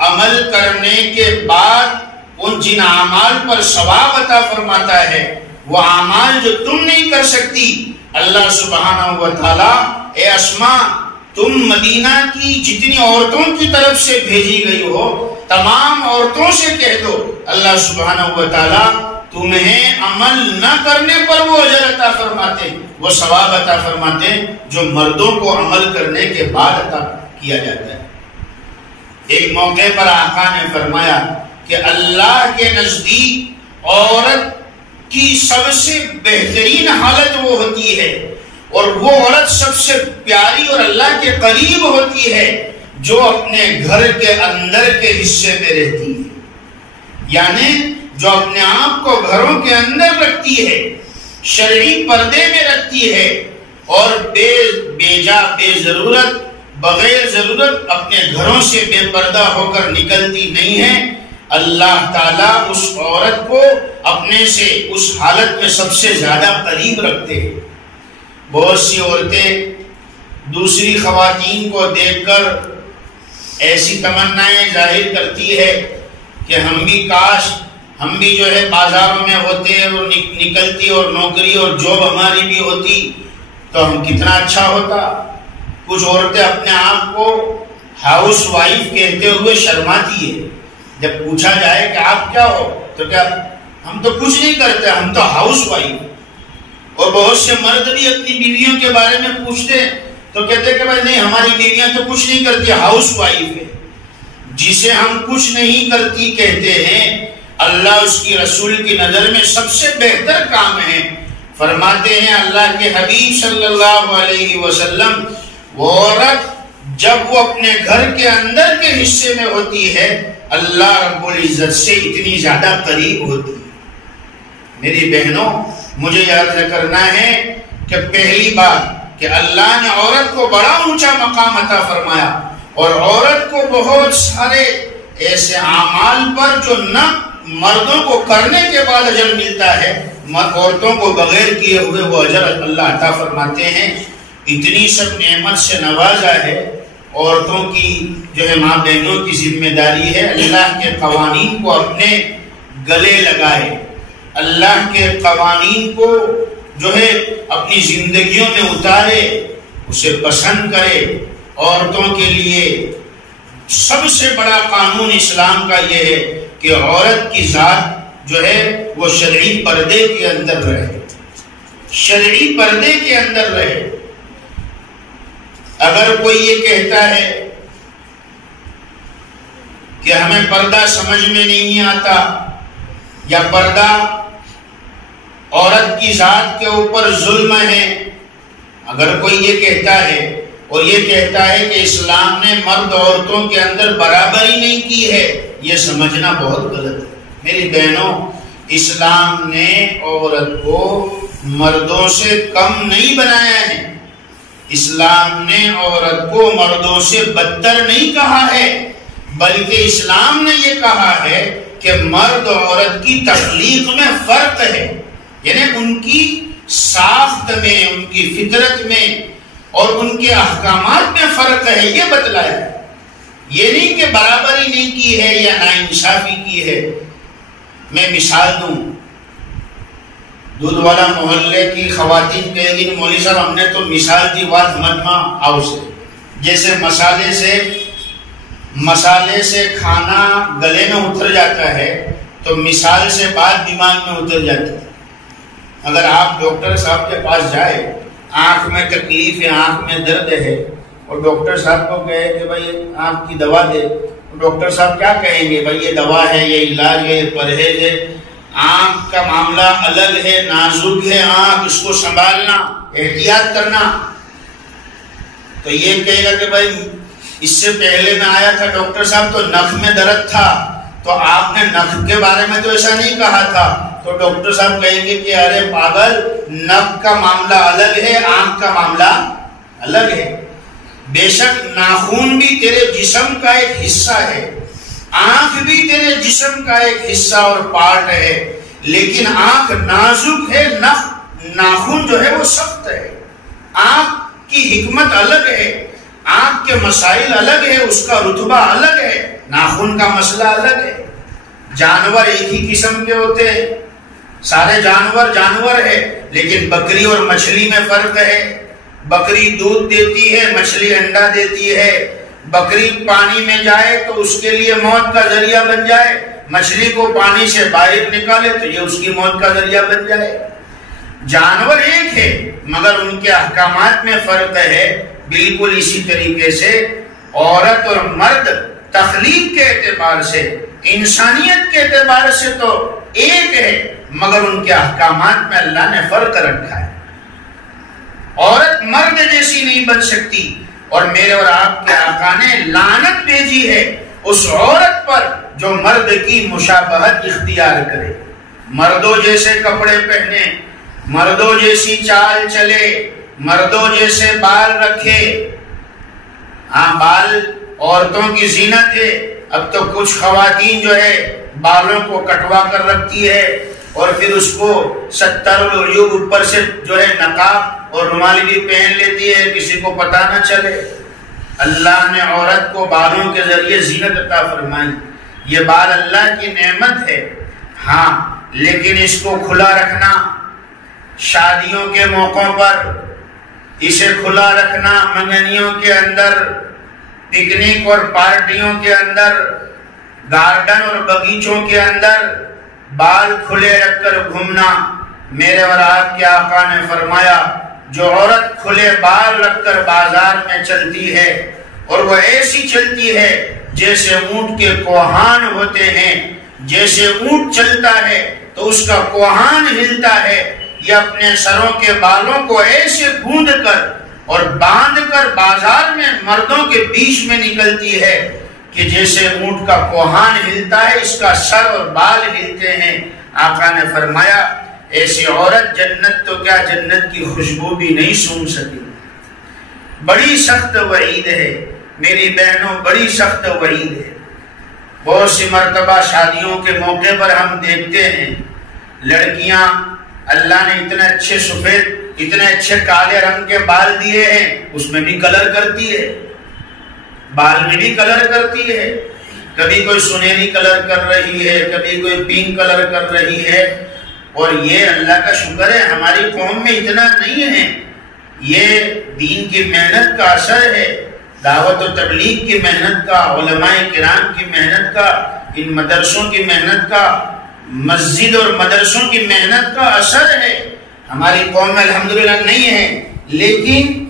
عمل کرنے کے بعد ان جن اعمال پر ثواب عطا فرماتا ہے، وہ اعمال جو تم نہیں کر سکتی، اللہ سبحانہ و تعالیٰ، اے اسماء تم مدینہ کی جتنی عورتوں کی طرف سے بھیجی گئی ہو تمام عورتوں سے کہہ دو، اللہ سبحانہ و تعالیٰ تمہیں عمل نہ کرنے پر وہ اجر عطا فرماتے، وہ ثواب عطا فرماتے جو مردوں کو عمل کرنے کے بعد عطا کیا جاتا ہے. ایک موقع پر آقا نے فرمایا کہ اللہ کے نزدیک عورت کی سب سے بہترین حالت وہ ہوتی ہے اور وہ عورت سب سے پیاری اور اللہ کے قریب ہوتی ہے جو اپنے گھر کے اندر کے حصے میں رہتی ہے، یعنی جو اپنے آپ کو گھروں کے اندر رکھتی ہے، شرعی پردے میں رکھتی ہے اور بے ضرورت، بغیر ضرورت اپنے گھروں سے بے پردہ ہو کر نکلتی نہیں ہے. اللہ تعالیٰ اس عورت کو اپنے سے اس حالت میں سب سے زیادہ قریب رکھتے ہیں. بہت سی عورتیں دوسری خواتین کو دیکھ کر ایسی تمنائیں ظاہر کرتی ہے کہ ہم بھی کاش ہم بھی جو ہے بازاروں میں ہوتے اور نکلتی اور نوکری اور جاب ہماری بھی ہوتی تو ہم کتنا اچھا ہوتا. کچھ عورتیں اپنے آپ کو ہاؤس وائف کہتے ہوئے شرماتی ہے. جب پوچھا جائے کہ آپ کیا ہو تو کیا ہم تو کچھ نہیں کرتے، ہم تو ہاؤس وائف. اور بہت سے مرد بھی اپنی بیویوں کے بارے میں پوچھتے تو کہتے کہ بھائی نہیں ہماری بیویاں تو کچھ نہیں کرتی، ہاؤس وائف ہے. جسے ہم کچھ نہیں کرتی کہتے ہیں، اللہ اس کی رسول کی نظر میں سب سے بہتر کام ہے. فرماتے ہیں اللہ کے حبیب صلی اللہ علیہ وسلم، وہ عورت جب وہ اپنے گھر کے اندر کے حصے میں ہوتی ہے اللہ رب العزت سے اتنی زیادہ قریب ہوتی ہے. میری بہنوں، مجھے یاد کرنا ہے کہ پہلی بات کہ اللہ نے عورت کو بڑا اونچا مقام عطا فرمایا، اور عورت کو بہت سارے ایسے اعمال پر جو نہ مردوں کو کرنے کے بعد اجر ملتا ہے، عورتوں کو بغیر کیے ہوئے وہ اجر اللہ عطا فرماتے ہیں. اتنی سب نعمت سے نوازا ہے. عورتوں کی جو ہے ماں بہنوں کی ذمہ داری ہے اللہ کے قوانین کو اپنے گلے لگائے، اللہ کے قوانین کو جو ہے اپنی زندگیوں میں اتارے، اسے پسند کرے. عورتوں کے لیے سب سے بڑا قانون اسلام کا یہ ہے کہ عورت کی ذات جو ہے وہ شرعی پردے کے اندر رہے، شرعی پردے کے اندر رہے. اگر کوئی یہ کہتا ہے کہ ہمیں پردہ سمجھ میں نہیں آتا، یا پردہ عورت کی ذات کے اوپر ظلم ہے، اگر کوئی یہ کہتا ہے اور یہ کہتا ہے کہ اسلام نے مرد عورتوں کے اندر برابری نہیں کی ہے، یہ سمجھنا بہت غلط ہے. میری بہنوں، اسلام نے عورت کو مردوں سے کم نہیں بنایا ہے، اسلام نے عورت کو مردوں سے بدتر نہیں کہا ہے، بلکہ اسلام نے یہ کہا ہے کہ مرد اور عورت کی تخلیق میں فرق ہے، یعنی ان کی ساخت میں، ان کی فطرت میں اور ان کے احکامات میں فرق ہے، یہ بتلایا ہے. یہ نہیں کہ برابری نہیں کی ہے یا ناانصافی کی ہے. میں مثال دوں، دودھ والا محلے کی خواتین کہے گی مولوی صاحب ہم نے تو مثال دی بات مجمع آؤ سے، جیسے مسالے سے کھانا گلے میں اتر جاتا ہے تو مثال سے بات دماغ میں اتر جاتی ہے. اگر آپ ڈاکٹر صاحب کے پاس جائے، آنکھ میں تکلیف ہے، آنکھ میں درد ہے، اور ڈاکٹر صاحب کو کہے کہ بھائی آنکھ کی دوا دے، ڈاکٹر صاحب کیا کہیں گے؟ بھائی یہ دوا ہے، یہ علاج ہے، یہ پرہیز ہے. آنکھ کا معاملہ الگ ہے، نازک ہے آنکھ، اس کو سنبھالنا، احتیاط کرنا. تو یہ کہے گا کہ بھائی اس سے پہلے میں آیا تھا ڈاکٹر صاحب تو نک میں درد تھا، تو آپ نے نک کے بارے میں تو ایسا نہیں کہا تھا. تو ڈاکٹر صاحب کہیں گے کہ ارے پاگل، نک کا معاملہ الگ ہے، آنکھ کا معاملہ الگ ہے. بے شک ناخن بھی تیرے جسم کا ایک حصہ ہے، آنکھ بھی تیرے جسم کا ایک حصہ اور پارٹ ہے، لیکن آنکھ نازک ہے، ناخن جو ہے وہ سخت ہے. آنکھ کی حکمت الگ ہے، آنکھ کے مسائل الگ ہے، اس کا رتبہ الگ ہے، ناخن کا مسئلہ الگ ہے. جانور ایک ہی قسم کے ہوتے ہیں، سارے جانور ہے، لیکن بکری اور مچھلی میں فرق ہے. بکری دودھ دیتی ہے، مچھلی انڈا دیتی ہے. بکری پانی میں جائے تو اس کے لیے موت کا ذریعہ بن جائے، مچھلی کو پانی سے باہر نکالے تو یہ اس کی موت کا ذریعہ بن جائے. جانور ایک ہے مگر ان کے احکامات میں فرق ہے. بالکل اسی طریقے سے عورت اور مرد تخلیق کے اعتبار سے، انسانیت کے اعتبار سے تو ایک ہے، مگر ان کے احکامات میں اللہ نے فرق رکھا ہے. عورت مرد جیسی نہیں بن سکتی، اور میرے اور آپ کے آقا نے لعنت بھیجی ہے اس عورت پر جو مرد کی مشابہت اختیار کرے، مردوں جیسے کپڑے پہنے، مردوں جیسی چال چلے، مردوں جیسے بال رکھے. ہاں، بال عورتوں کی زینت ہے. اب تو کچھ خواتین جو ہے بالوں کو کٹوا کر رکھتی ہے اور پھر اس کو 70 العیوب اوپر سے جو ہے نقاب اور رومال بھی پہن لیتی ہے، کسی کو پتہ نہ چلے. اللہ نے عورت کو بالوں کے ذریعے زینت عطا فرمائی. یہ بال اللہ کی نعمت ہے، ہاں، لیکن اس کو کھلا رکھنا، شادیوں کے موقعوں پر اسے کھلا رکھنا، منگنیوں کے اندر، پکنک اور پارٹیوں کے اندر، گارڈن اور باغیچوں کے اندر بال کھلے رکھ کر گھومنا، میرے اور آپ کے آقا نے فرمایا جو عورت کھلے بال رکھ کر بازار میں چلتی ہے اور وہ ایسی چلتی ہے جیسے اونٹ کے کوہان ہوتے ہیں، جیسے اونٹ چلتا ہے تو اس کا کوہان ہلتا ہے، یہ اپنے سروں کے بالوں کو ایسے گوندھ کر اور باندھ کر بازار میں مردوں کے بیچ میں نکلتی ہے کہ جیسے اونٹ کا کوہان ہلتا ہے اس کا سر اور بال ہلتے ہیں۔ آقا نے فرمایا ایسی عورت جنت تو کیا جنت کی خوشبو بھی نہیں سونگھ سکی۔ بڑی سخت وعید ہے میری بہنوں، بڑی سخت وعید ہے۔ بہت سی مرتبہ شادیوں کے موقع پر ہم دیکھتے ہیں لڑکیاں اللہ نے اتنے اچھے سفید اتنے اچھے کالے رنگ کے بال دیے ہیں، اس میں بھی کلر کرتی ہے، بال میں بھی کلر کرتی ہے، کبھی کوئی سنہری کلر کر رہی ہے، کبھی کوئی پنک کلر کر رہی ہے۔ اور یہ اللہ کا شکر ہے ہماری قوم میں اتنا نہیں ہے، یہ دین کی محنت کا اثر ہے، دعوت و تبلیغ کی محنت کا، علماء کرام کی محنت کا، ان مدرسوں کی محنت کا، مسجد اور مدرسوں کی محنت کا اثر ہے۔ ہماری قوم میں الحمدللہ نہیں ہے، لیکن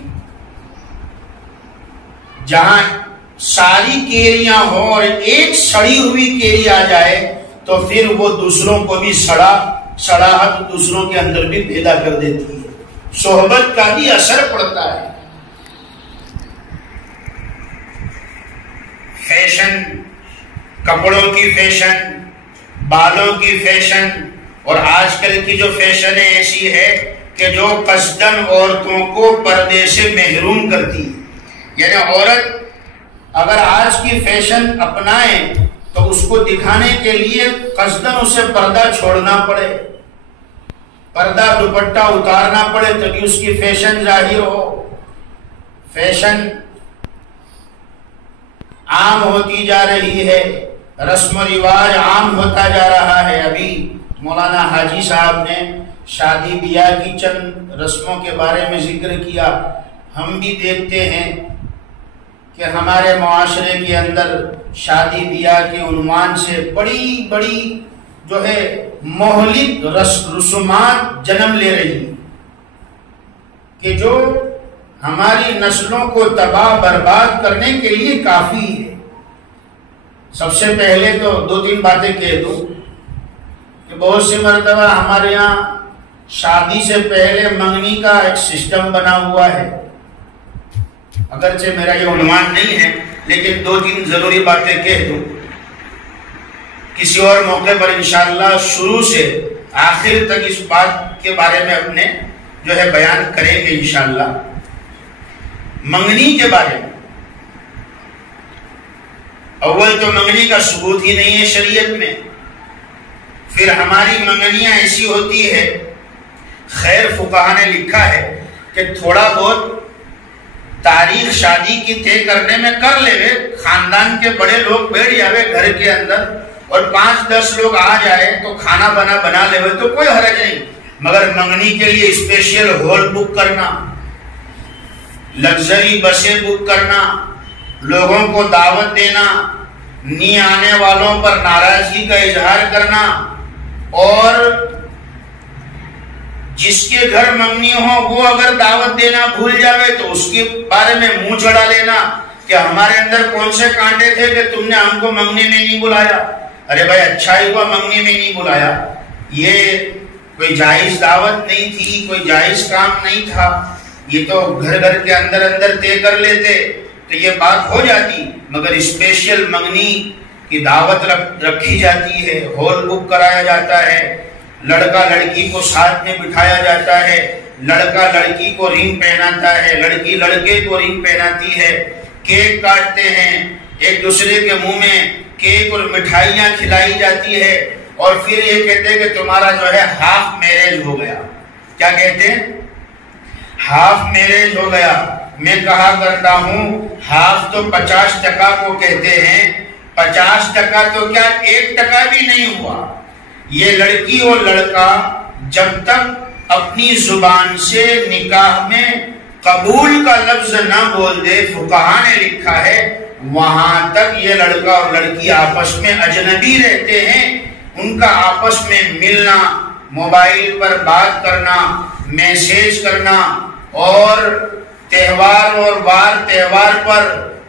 جہاں ساری کیریاں ہوں اور ایک سڑی ہوئی کیری آ جائے تو پھر وہ دوسروں کو بھی سڑاہٹ دوسروں کے اندر بھی پیدا کر دیتی ہے، صحبت کا بھی اثر پڑتا ہے۔ فیشن، کپڑوں کی فیشن، بالوں کی فیشن، اور آج کل کی جو فیشن ایسی ہے کہ جو قصداً عورتوں کو پردے سے محروم کرتی ہے، یعنی عورت اگر آج کی فیشن اپنائے تو اس کو دکھانے کے لیے قصداً اسے پردہ چھوڑنا پڑے، پردہ دوپٹہ اتارنا پڑے تبھی اس کی فیشن ظاہر ہو۔ فیشن عام ہوتی جا رہی ہے، رسم و رواج عام ہوتا جا رہا ہے۔ ابھی مولانا حاجی صاحب نے شادی بیاہ کی چند رسموں کے بارے میں ذکر کیا۔ ہم بھی دیکھتے ہیں کہ ہمارے معاشرے کے اندر شادی بیاہ کے عنوان سے بڑی بڑی جو ہے مہلک رسومات جنم لے رہی کہ جو ہماری نسلوں کو تباہ برباد کرنے کے لیے کافی ہے۔ سب سے پہلے تو دو تین باتیں کہہ دوں کہ بہت سی مرتبہ ہمارے یہاں شادی سے پہلے منگنی کا ایک سسٹم بنا ہوا ہے، اگرچہ میرا یہ عنوان نہیں ہے لیکن دو تین ضروری باتیں کہہ دوں، کسی اور موقع پر انشاءاللہ شروع سے آخر تک اس بات کے بارے میں اپنے جو ہے بیان کریں گے انشاءاللہ۔ منگنی کے بارے میں اول تو منگنی کا ثبوت ہی نہیں ہے شریعت میں، پھر ہماری منگنیاں ایسی ہوتی ہے، خیر فقہا نے لکھا ہے کہ تھوڑا بہت تاریخ شادی کی طے کرنے میں کر لے گے، خاندان کے بڑے لوگ بیٹھ جاوے گھر کے اندر اور 5-10 لوگ آ جائے تو کھانا بنا لے تو کوئی حرج نہیں، مگر منگنی کے لیے اسپیشل ہال بک کرنا، لگژری بسیں بک کرنا، لوگوں کو دعوت دینا، نہیں آنے والوں پر ناراضگی کا اظہار کرنا، اور جس کے گھر منگنی ہو وہ اگر دعوت دینا بھول جاوے تو اس کے بارے میں منہ چڑھا لینا کہ ہمارے اندر کون سے کانٹے تھے کہ تم نے ہم کو منگنی میں نہیں بلایا۔ ارے بھائی اچھا ہی ہوا منگنی میں نہیں بلایا، یہ کوئی جائز دعوت نہیں تھی، کوئی جائز کام نہیں تھا، یہ تو گھر کے اندر طے کر لیتے تو یہ بات ہو جاتی، مگر اسپیشل منگنی کی دعوت رکھی جاتی ہے، ہال بک کرایا جاتا ہے، لڑکا لڑکی کو ساتھ میں بٹھایا جاتا ہے، لڑکا لڑکی کو رنگ پہناتا ہے، لڑکی لڑکے کو رنگ پہناتی ہے، کیک کاٹتے ہیں، ایک دوسرے کے منہ میں کیک اور مٹھائیاں کھلائی جاتی ہے، اور پھر یہ کہتے ہیں کہ تمہارا جو ہے ہاف میرج ہو گیا۔ کیا کہتے ہیں؟ ہاف میرج ہو گیا۔ میں کہا کرتا ہوں ہاف تو 50% کو کہتے ہیں، 50% تو کیا 1% بھی نہیں ہوا۔ یہ لڑکی اور لڑکا جب تک اپنی زبان سے نکاح میں قبول کا لفظ نہ بول دے، فقہا نے لکھا ہے وہاں تک یہ لڑکا اور لڑکی آپس میں اجنبی رہتے ہیں۔ ان کا آپس میں ملنا، موبائل پر بات کرنا، میسیج کرنا، اور تہوار اور وار تہوار پر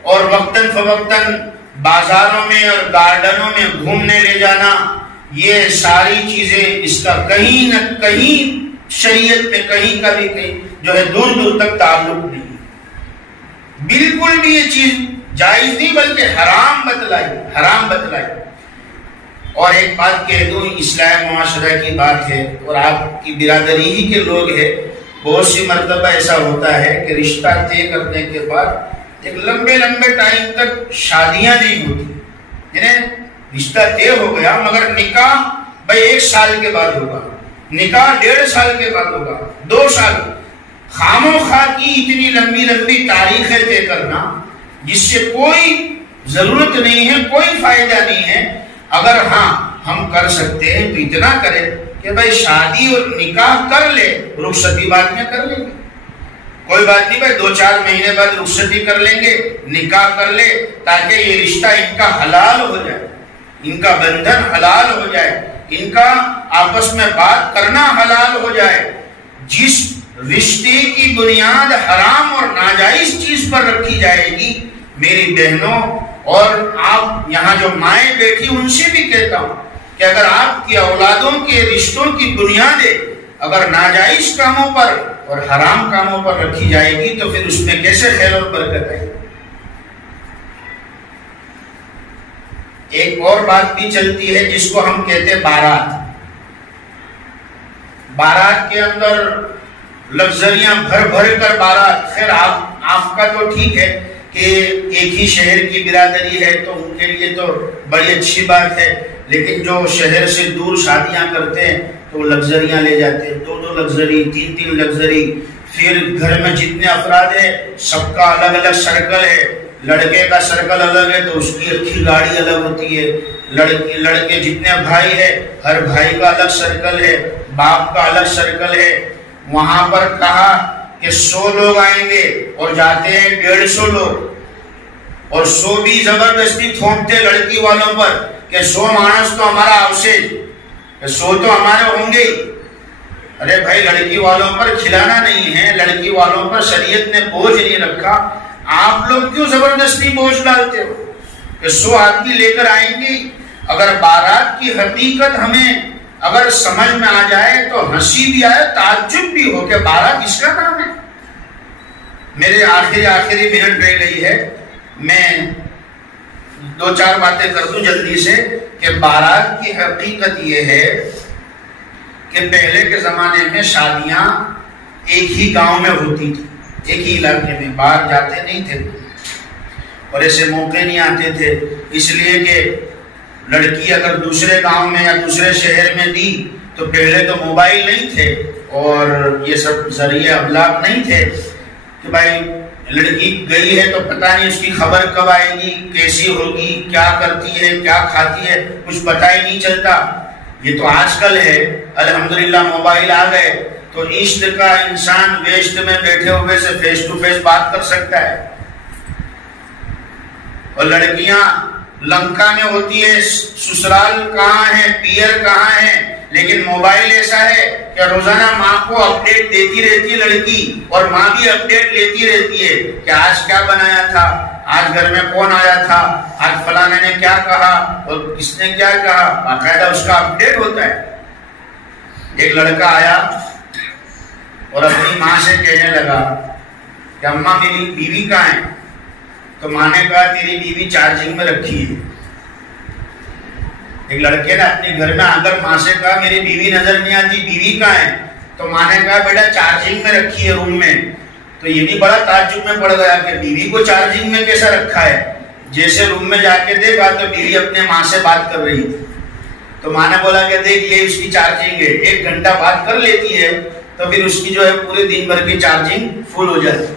اور وقتاً فوقتاً بازاروں میں اور گارڈنوں میں گھومنے لے جانا، یہ ساری چیزیں اس کا کہیں نہ کہیں شریعت میں کہیں کا بھی کہیں جو ہے دور دور تک تعلق نہیں ہے۔ بالکل بھی یہ چیز جائز نہیں بلکہ حرام بتلائی۔ اور ایک بات کہہ دوں، اصلاح معاشرہ کی بات ہے اور آپ کی برادری ہی کے لوگ ہیں، بہت سی مرتبہ ایسا ہوتا ہے کہ رشتہ طے کرنے کے بعد ایک لمبے ٹائم تک شادیاں نہیں ہوتی، یعنی رشتہ طے ہو گیا مگر نکاح بھائی 1 سال کے بعد ہوگا، نکاح 1.5 سال کے بعد ہوگا، 2 سال، خام و خواہ کی اتنی لمبی تاریخیں طے کرنا جس سے کوئی ضرورت نہیں ہے، کوئی فائدہ نہیں ہے۔ اگر ہاں ہم کر سکتے ہیں تو اتنا کریں کہ بھائی شادی اور نکاح کر لے، رخصتی بعد میں کر لیں گے، کوئی بات نہیں بھائی 2-4 مہینے بعد رخصتی کر لیں گے، نکاح کر لے تاکہ یہ رشتہ ان کا حلال ہو جائے، ان کا بندھن حلال ہو جائے، ان کا آپس میں بات کرنا حلال ہو جائے۔ جس رشتے کی بنیاد حرام اور ناجائز چیز پر رکھی جائے گی، میری بہنوں اور آپ یہاں جو مائیں بیٹھی ان سے بھی کہتا ہوں کہ اگر آپ کی اولادوں کے رشتوں کی بنیادیں اگر ناجائز کاموں پر اور حرام کاموں پر رکھی جائے گی تو پھر اس میں کیسے خیر اور برکت آئے گی۔ ایک اور بات بھی چلتی ہے جس کو ہم کہتے ہیں بارات کے اندر لگزریاں بھر کر بارات، خیر آپ کا تو ٹھیک ہے کہ ایک ہی شہر کی برادری ہے تو ان کے لیے تو بڑی اچھی بات ہے، لیکن جو شہر سے دور شادیاں کرتے ہیں تو وہ لگزریاں لے جاتے ہیں، 2 لگزری 3 لگزری، پھر گھر میں جتنے افراد ہیں سب کا الگ سرکل ہے، لڑکے کا سرکل الگ ہے تو اس کی اچھی گاڑی الگ ہوتی ہے، لڑکے جتنے بھائی ہیں ہر بھائی کا الگ سرکل ہے، باپ کا الگ سرکل ہے۔ وہاں پر کہا کہ 100 لوگ آئیں گے اور جاتے ہیں 150 لوگ، اور 100 بھی زبردستی تھوپتے لڑکی والوں پر کہ 100 مانس تو ہمارا اوسیج، 100 تو ہمارے ہوں گے ہی۔ ارے بھائی لڑکی والوں پر کھلانا نہیں ہے، لڑکی والوں پر شریعت نے بوجھ نہیں رکھا، آپ لوگ کیوں زبردستی بوجھ ڈالتے ہو کہ 100 آدمی لے کر آئیں گے۔ اگر بارات کی حقیقت ہمیں اگر سمجھ میں آ جائے تو ہنسی بھی آئے، تعجب بھی ہو کہ بارات اس کا نام ہے۔ میرے آخری منٹ رہ گئی ہے، میں 2-4 باتیں کر دوں جلدی سے کہ بارات کی حقیقت یہ ہے کہ پہلے کے زمانے میں شادیاں ایک ہی گاؤں میں ہوتی تھی، ایک ہی علاقے میں، باہر جاتے نہیں تھے اور ایسے موقع نہیں آتے تھے، اس لیے کہ لڑکی اگر دوسرے گاؤں میں یا دوسرے شہر میں دی تو پہلے تو موبائل نہیں تھے اور یہ سب ذریعے ابلاغ نہیں تھے کہ بھائی لڑکی گئی ہے تو پتہ نہیں اس کی خبر کب آئے گی، کیسی ہوگی، کیا کرتی ہے، کیا کھاتی ہے، کچھ پتہ ہی نہیں چلتا۔ یہ تو آج کل ہے، الحمدللہ موبائل آ گئے تو عشق کا انسان ویسٹ میں بیٹھے ہوئے سے فیس ٹو فیس بات کر سکتا ہے، اور لڑکیاں لنکا میں ہوتی ہے، سسرال کہاں ہے، پیئر کہاں ہے، لیکن موبائل ایسا ہے کہ روزانہ ماں کو اپڈیٹ دیتی رہتی ہے لڑکی، اور ماں بھی اپڈیٹ لیتی رہتی ہے کہ آج کیا بنایا تھا، آج گھر میں کون آیا تھا، آج فلانے نے کیا کہا اور کس نے کیا کہا، باقاعدہ اس کا اپڈیٹ ہوتا ہے۔ ایک لڑکا آیا اور اپنی ماں سے کہنے لگا کہ اماں میری بیوی کہاں ہے، تو ماں نے کہا تیری بیوی چارجنگ میں رکھی ہے۔ ایک لڑکے نے اپنے گھر میں آ کر ماں سے کہا میری بیوی نظر نہیں آتی، بیوی کہاں ہے، تو ماں نے کہا بیٹا چارجنگ میں رکھی ہے روم میں۔ تو یہ بھی بڑا تعجب میں پڑ گیا کہ بیوی کو چارجنگ میں کیسا رکھا ہے، جیسے روم میں جا کے دیکھا تو بیوی اپنے ماں سے بات کر رہی تھی، تو ماں نے بولا کہ دیکھ یہ اس کی چارجنگ ہے، 1 گھنٹہ بات کر لیتی ہے تو پھر اس کی جو ہے پورے دن بھر کی چارجنگ فل ہو جاتی۔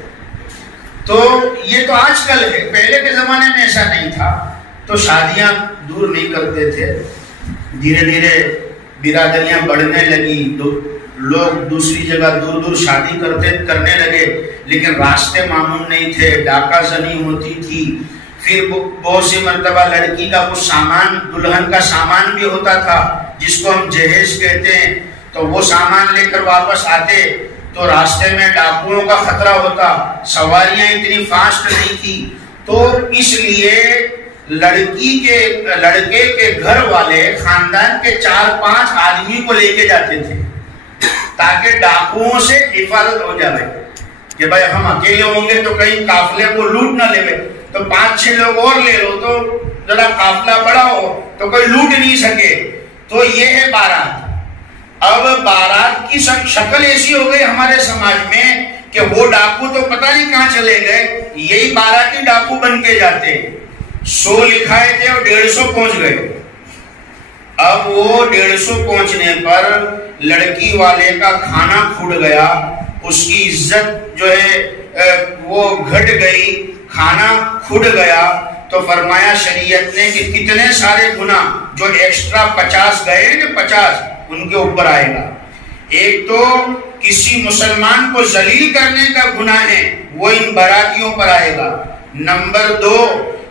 تو یہ تو آج کل ہے، پہلے کے زمانے میں ایسا نہیں تھا، تو شادیاں دور نہیں کرتے تھے، دھیرے دھیرے برادریاں بڑھنے لگی، لوگ دوسری جگہ دور دور شادی کرنے لگے، لیکن راستے معمول نہیں تھے، ڈاکہ زنی ہوتی تھی، پھر بہت سی مرتبہ لڑکی کا کچھ سامان، دلہن کا سامان بھی ہوتا تھا جس کو ہم جہیز کہتے ہیں، تو وہ سامان لے کر واپس آتے تو راستے میں ڈاکوؤں کا خطرہ ہوتا، سواریاں اتنی فاسٹ نہیں تھی، تو اس لیے لڑکے کے گھر والے خاندان کے 4-5 آدمی کو لے کے جاتے تھے تاکہ ڈاکوؤں سے حفاظت ہو جائے کہ بھائی ہم اکیلے ہوں گے تو کہیں قافلے کو لوٹ نہ لے، تو 5-6 لوگ اور لے لو تو ذرا قافلہ بڑا ہو تو کوئی لوٹ نہیں سکے۔ تو یہ ہے بارات۔ اب بارات کی شکل ایسی ہو گئی ہمارے سماج میں کہ وہ ڈاکو تو پتہ نہیں کہاں چلے گئے، یہی باراتی ڈاکو بن کے جاتے، 100 لکھائے تھے اور 150 پہنچ گئے۔ اب وہ 150 پہنچنے پر لڑکی والے کا کھانا کھوٹ گیا، اس کی عزت جو ہے وہ گھٹ گئی، کھانا کھوٹ گیا، تو فرمایا شریعت نے کہ کتنے سارے گناہ جو ایکسٹرا 50 گئے نا 50 ان کے اوپر آئے گا۔ ایک تو کسی مسلمان کو ذلیل کرنے کا گناہ ہے، وہ ان براتیوں پر آئے گا۔ نمبر 2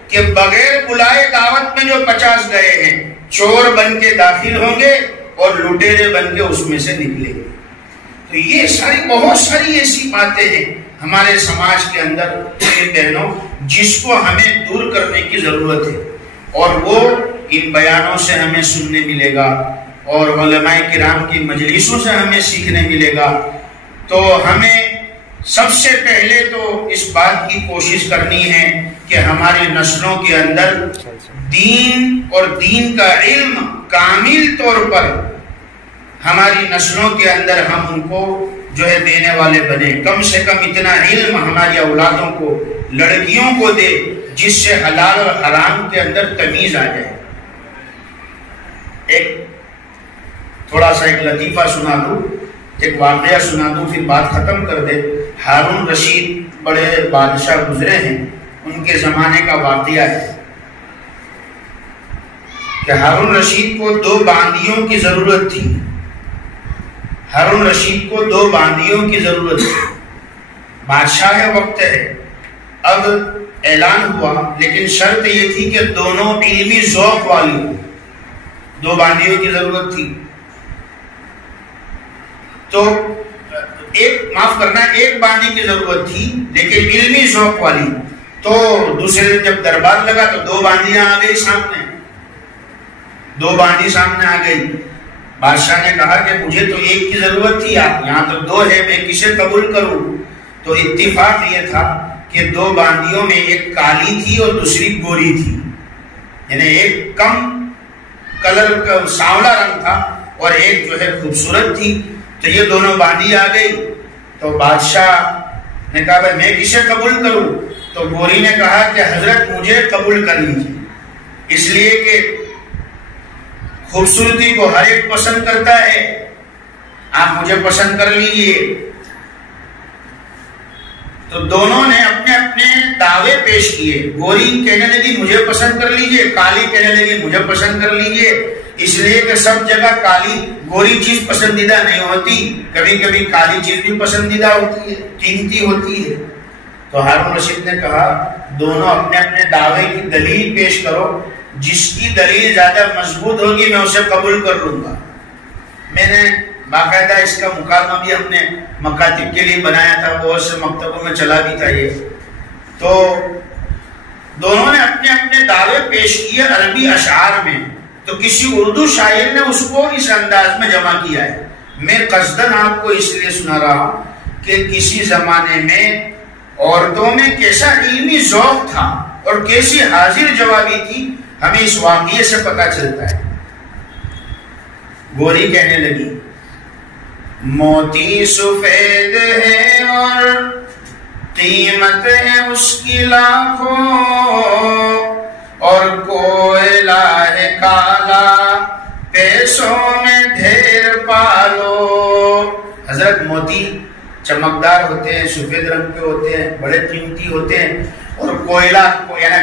کہ بغیر بلائے دعوت میں جو 50 گئے ہیں چور بن کے داخل ہوں گے اور لٹیرے بن کے اس میں سے نکلیں گے۔ تو یہ ساری بہت ساری ایسی باتیں ہیں ہمارے سماج کے اندر بہنوں جس کو ہمیں دور کرنے کی ضرورت ہے، اور وہ ان بیانوں سے ہمیں سننے ملے گا اور علماء کرام کی مجلسوں سے ہمیں سیکھنے ملے گا۔ تو ہمیں سب سے پہلے تو اس بات کی کوشش کرنی ہے کہ ہماری نسلوں کے اندر دین اور دین کا علم کامل طور پر ہماری نسلوں کے اندر ہم ان کو جو ہے دینے والے بنے۔ کم سے کم اتنا علم ہماری اولادوں کو، لڑکیوں کو دے جس سے حلال اور حرام کے اندر تمیز آ جائے۔ تھوڑا سا ایک لطیفہ سنا دوں، ایک واقعہ سنا دوں، پھر بات ختم کر دے۔ ہارون رشید بڑے بادشاہ گزرے ہیں، ان کے زمانے کا واقعہ ہے کہ ہارون رشید کو 2 باندیوں کی ضرورت تھی۔ ہارون رشید کو 2 باندیوں کی ضرورت تھی، بادشاہ وقت ہے۔ اب اعلان ہوا، لیکن شرط یہ تھی کہ دونوں علمی ذوق والی ہوں۔ 2 باندیوں کی ضرورت تھی، تو ایک باندی کی ضرورت تھی لیکن علمی ذوق والی۔ تو دوسرے دن جب دربار لگا تو 2 باندیاں آ گئی سامنے، 2 باندی سامنے آ گئی۔ بادشاہ نے کہا کہ مجھے تو ایک کی ضرورت تھی، آپ یہاں تو 2 ہے، میں کسے قبول کروں؟ تو اتفاق یہ تھا کہ 2 باندیوں میں ایک کالی تھی اور دوسری گوری تھی، یعنی ایک کم کلر کا سانولا رنگ تھا اور ایک جو ہے خوبصورت تھی۔ تو یہ دونوں باندی آ گئی، تو بادشاہ نے کہا بھائی میں کسے قبول کروں؟ تو گوری نے کہا کہ حضرت مجھے قبول کر لیجیے، اس لیے کہ خوبصورتی کو ہر ایک پسند کرتا ہے، آپ مجھے پسند کر لیجیے۔ تو دونوں نے اپنے اپنے دعوے پیش کیے۔ گوری کہنے لگی مجھے پسند کر لیجیے، کالی کہنے لگی مجھے پسند کر لیجیے، اس لیے کہ سب جگہ کالی گوری چیز پسندیدہ نہیں ہوتی، کبھی کبھی کالی چیز بھی پسندیدہ ہوتی ہے، قیمتی ہوتی ہے۔ تو ہارون رشید نے کہا دونوں اپنے اپنے دعوے کی دلیل پیش کرو، جس کی دلیل زیادہ مضبوط ہوگی میں اسے قبول کر لوں گا۔ میں نے باقاعدہ اس کا مکالمہ بھی اپنے مکاتب کے لیے بنایا تھا، بہت سے مکتبوں میں چلا بھی تھا یہ۔ تو دونوں نے اپنے اپنے دعوے پیش کیے عربی اشعار میں، تو کسی اردو شاعر نے اس کو اس انداز میں جمع کیا ہے۔ میں قصداً آپ کو اس لیے سنا رہا ہوں کہ کسی زمانے میں عورتوں میں کیسا علمی ذوق تھا اور کیسی حاضر جوابی تھی، ہمیں اس واقعے سے پتہ چلتا ہے۔ گوری کہنے لگی موتی سفید ہے اور قیمت ہے اس کی لاکھوں، اور کوئلہ ہے کالا پیسوں میں ڈھیر پالو۔ حضرت موتی چمکدار ہوتے ہیں، سفید رنگ کے ہوتے ہیں، بڑے قیمتی ہوتے ہیں، اور کوئلہ یعنی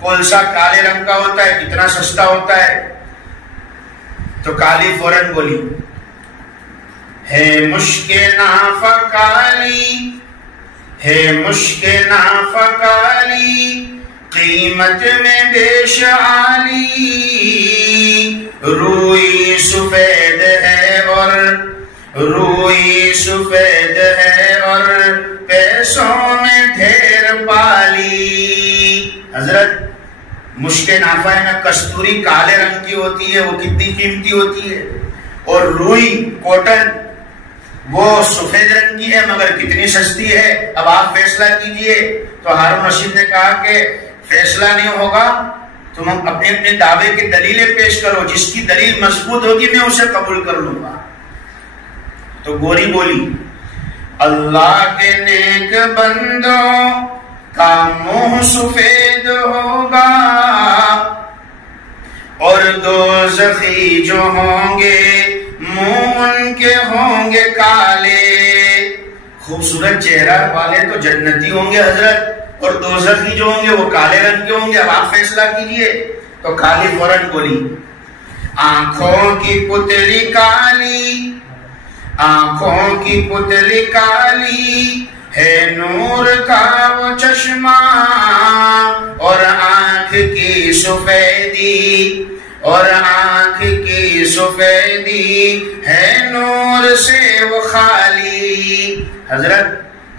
کولسا کالے رنگ کا ہوتا ہے، کتنا سستا ہوتا ہے۔ تو کالی فوراً بولی ہے مشک نافہ کالی، ہے مشک نافہ کالی، قیمت میں بیش عالی، روئی سفید ہے اور روئی سفید ہے اور پیسوں میں ڈھیر پالی. حضرت مشک نافع میں کستوری کالے رنگ کی ہوتی ہے، وہ کتنی قیمتی ہوتی ہے، اور روئی کوٹن وہ سفید رنگ کی ہے مگر کتنی سستی ہے. اب آپ فیصلہ کیجئے. تو ہارون رشید نے کہا کہ فیصلہ نہیں ہوگا، تم اپنے اپنے دعوے کی دلیلیں پیش کرو، جس کی دلیل مضبوط ہوگی میں اسے قبول کر لوں گا. تو گوری بولی اللہ کے نیک بندوں کا منہ سفید ہوگا اور دوزخی جو ہوں گے منہ ان کے ہوں گے کالے. خوبصورت چہرہ والے تو جنتی ہوں گے حضرت، اور دوزخی جو ہوں گے وہ کالے رنگ کے ہوں گے. اب آپ فیصلہ کیجئے. تو کالی فوراً بولی آنکھوں کی پتلی کالی، آنکھوں کی پتلی کالی ہے نور کا وہ چشمہ، اور آنکھ کی سفیدی، اور آنکھ کی سفیدی ہے نور سے وہ خالی. حضرت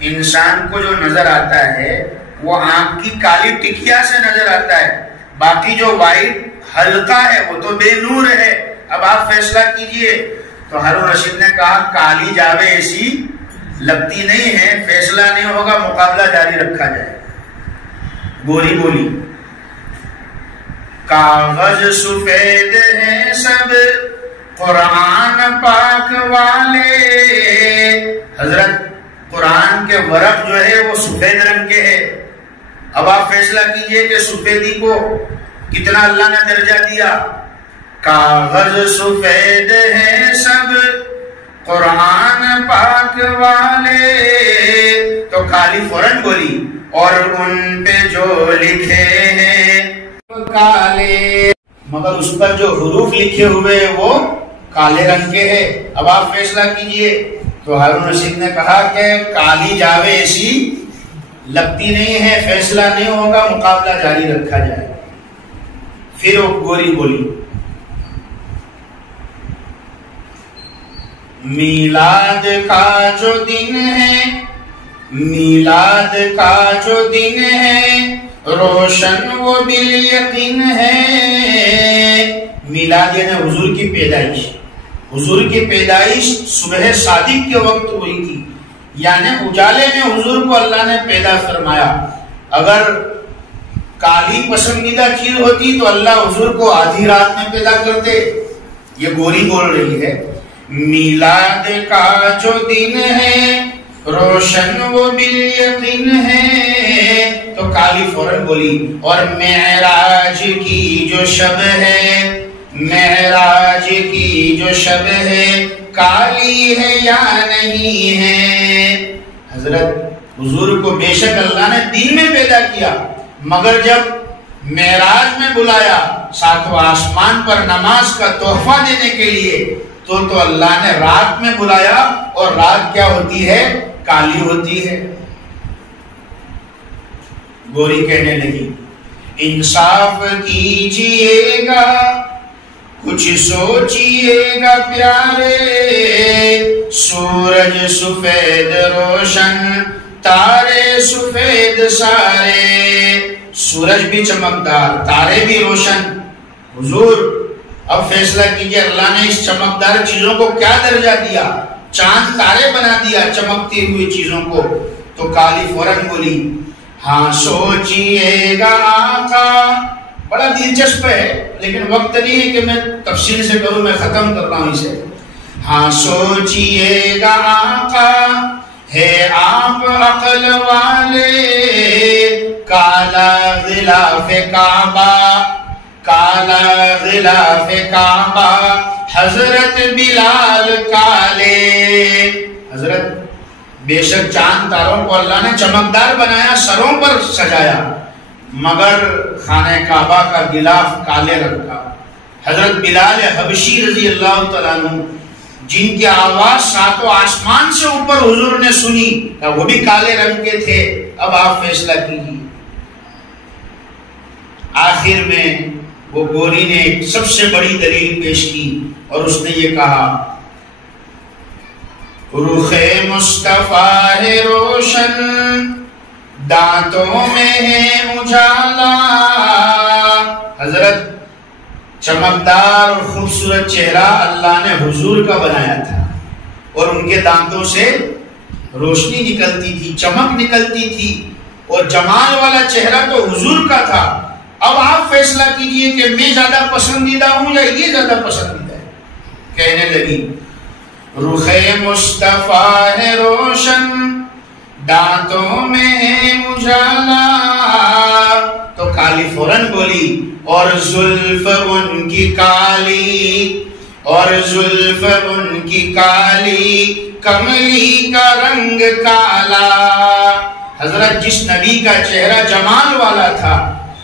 انسان کو جو نظر آتا ہے وہ آنکھ کی کالی ٹکیا سے نظر آتا ہے، باقی جو وائٹ حلقہ ہے وہ تو بے نور ہے. اب آپ فیصلہ کیجئے. تو ہارون رشید نے کہا کالی جاوے ایسی لگتی نہیں ہے، فیصلہ نہیں ہوگا، مقابلہ جاری رکھا جائے. گوری بولی کاغذ سفید ہیں سب قرآن پاک والے. حضرت قرآن کے ورق جو ہے وہ سفید رنگ کے ہے. اب آپ فیصلہ کیجئے کہ سفیدی کو کتنا اللہ نے درجہ دیا. کاغذ سفید ہیں سب قرآن پاک والے. تو کالی فوراً بولی اور ان پہ جو لکھے ہیں کالے، مگر اس پر جو حروف لکھے ہوئے وہ کالے رنگ کے ہیں. اب آپ فیصلہ کیجئے. تو ہارون رشید نے کہا کہ کالی جاوے ایسی لگتی نہیں ہے، فیصلہ نہیں ہوگا، مقابلہ جاری رکھا جائے. پھر وہ گوری بولی میلاد کا جو دن ہے، میلاد کا جو دن ہے روشن وہ بالیقین ہے. میلاد یعنی حضور کی پیدائش. حضور کی پیدائش صبح صادق کے وقت ہوئی تھی، یعنی اجالے میں حضور کو اللہ نے پیدا فرمایا. اگر کالی پسندیدہ چیز ہوتی تو اللہ حضور کو آدھی رات میں پیدا کرتے. یہ گوری بول رہی ہے میلاد کا جو دن ہے روشن وہ بالیقین ہے. تو کالی فوراً بولی اور معراج کی جو شب ہے، معراج کی جو شب ہے کالی ہے یا نہیں ہے. حضرت حضور کو بے شک اللہ نے دن میں پیدا کیا، مگر جب معراج میں بلایا ساتوں آسمان پر نماز کا تحفہ دینے کے لیے تو اللہ نے رات میں بلایا، اور رات کیا ہوتی ہے؟ کالی ہوتی ہے. گوری کہنے لگی انصاف کیجئے گا، کچھ سوچئے گا پیارے، سورج سفید روشن تارے سفید سارے. سورج بھی چمکدار، تارے بھی روشن. حضور اب فیصلہ کیجئے، اللہ نے اس چمکدار چیزوں کو کیا درجہ دیا؟ چاند تارے بنا دیا چمکتی ہوئی چیزوں کو. تو کالی فوراً بولی ہاں سوچئے گا آقا. بڑا دلچسپ ہے لیکن وقت نہیں ہے کہ میں تفصیل سے کروں، میں ختم کر رہا ہوں اسے. ہاں سوچئے گا آقا ہے آپ عقل والے، کالا غلاف کعبہ، کالا غلاف کعبہ حضرت بلال کالے. حضرت بے شک چاند تاروں کو اللہ نے چمکدار بنایا، سروں پر سجایا، مگر خانہ کعبہ کا غلاف کالے رنگ کا. حضرت بلال حبشی رضی اللہ تعالیٰ عنہ جن کی آواز ساتوں آسمان سے اوپر حضور نے سنی، وہ بھی کالے رنگ کے تھے. اب آپ فیصلہ کیجیے. آخر میں وہ گوری نے ایک سب سے بڑی دلیل پیش کی اور اس نے یہ کہا رخ مصطفیٰ ہے روشن، دانتوں میں ہے اجالا۔ حضرت چمکدار اور خوبصورت چہرہ اللہ نے حضور کا بنایا تھا، اور ان کے دانتوں سے روشنی نکلتی تھی، چمک نکلتی تھی، اور جمال والا چہرہ تو حضور کا تھا۔ اب آپ فیصلہ کیجئے کہ میں زیادہ پسندیدہ ہوں یا یہ زیادہ پسندیدہ ہے۔ کہنے لگی رخ مصطفیٰ ہے روشن، دانتوں میں ہے اجالا، تو کالی فوراً بولی اور زلف ان کی کالی، اور زلف ان کی کالی، کملی کا رنگ کالا۔ حضرت جس نبی کا چہرہ جمال والا تھا،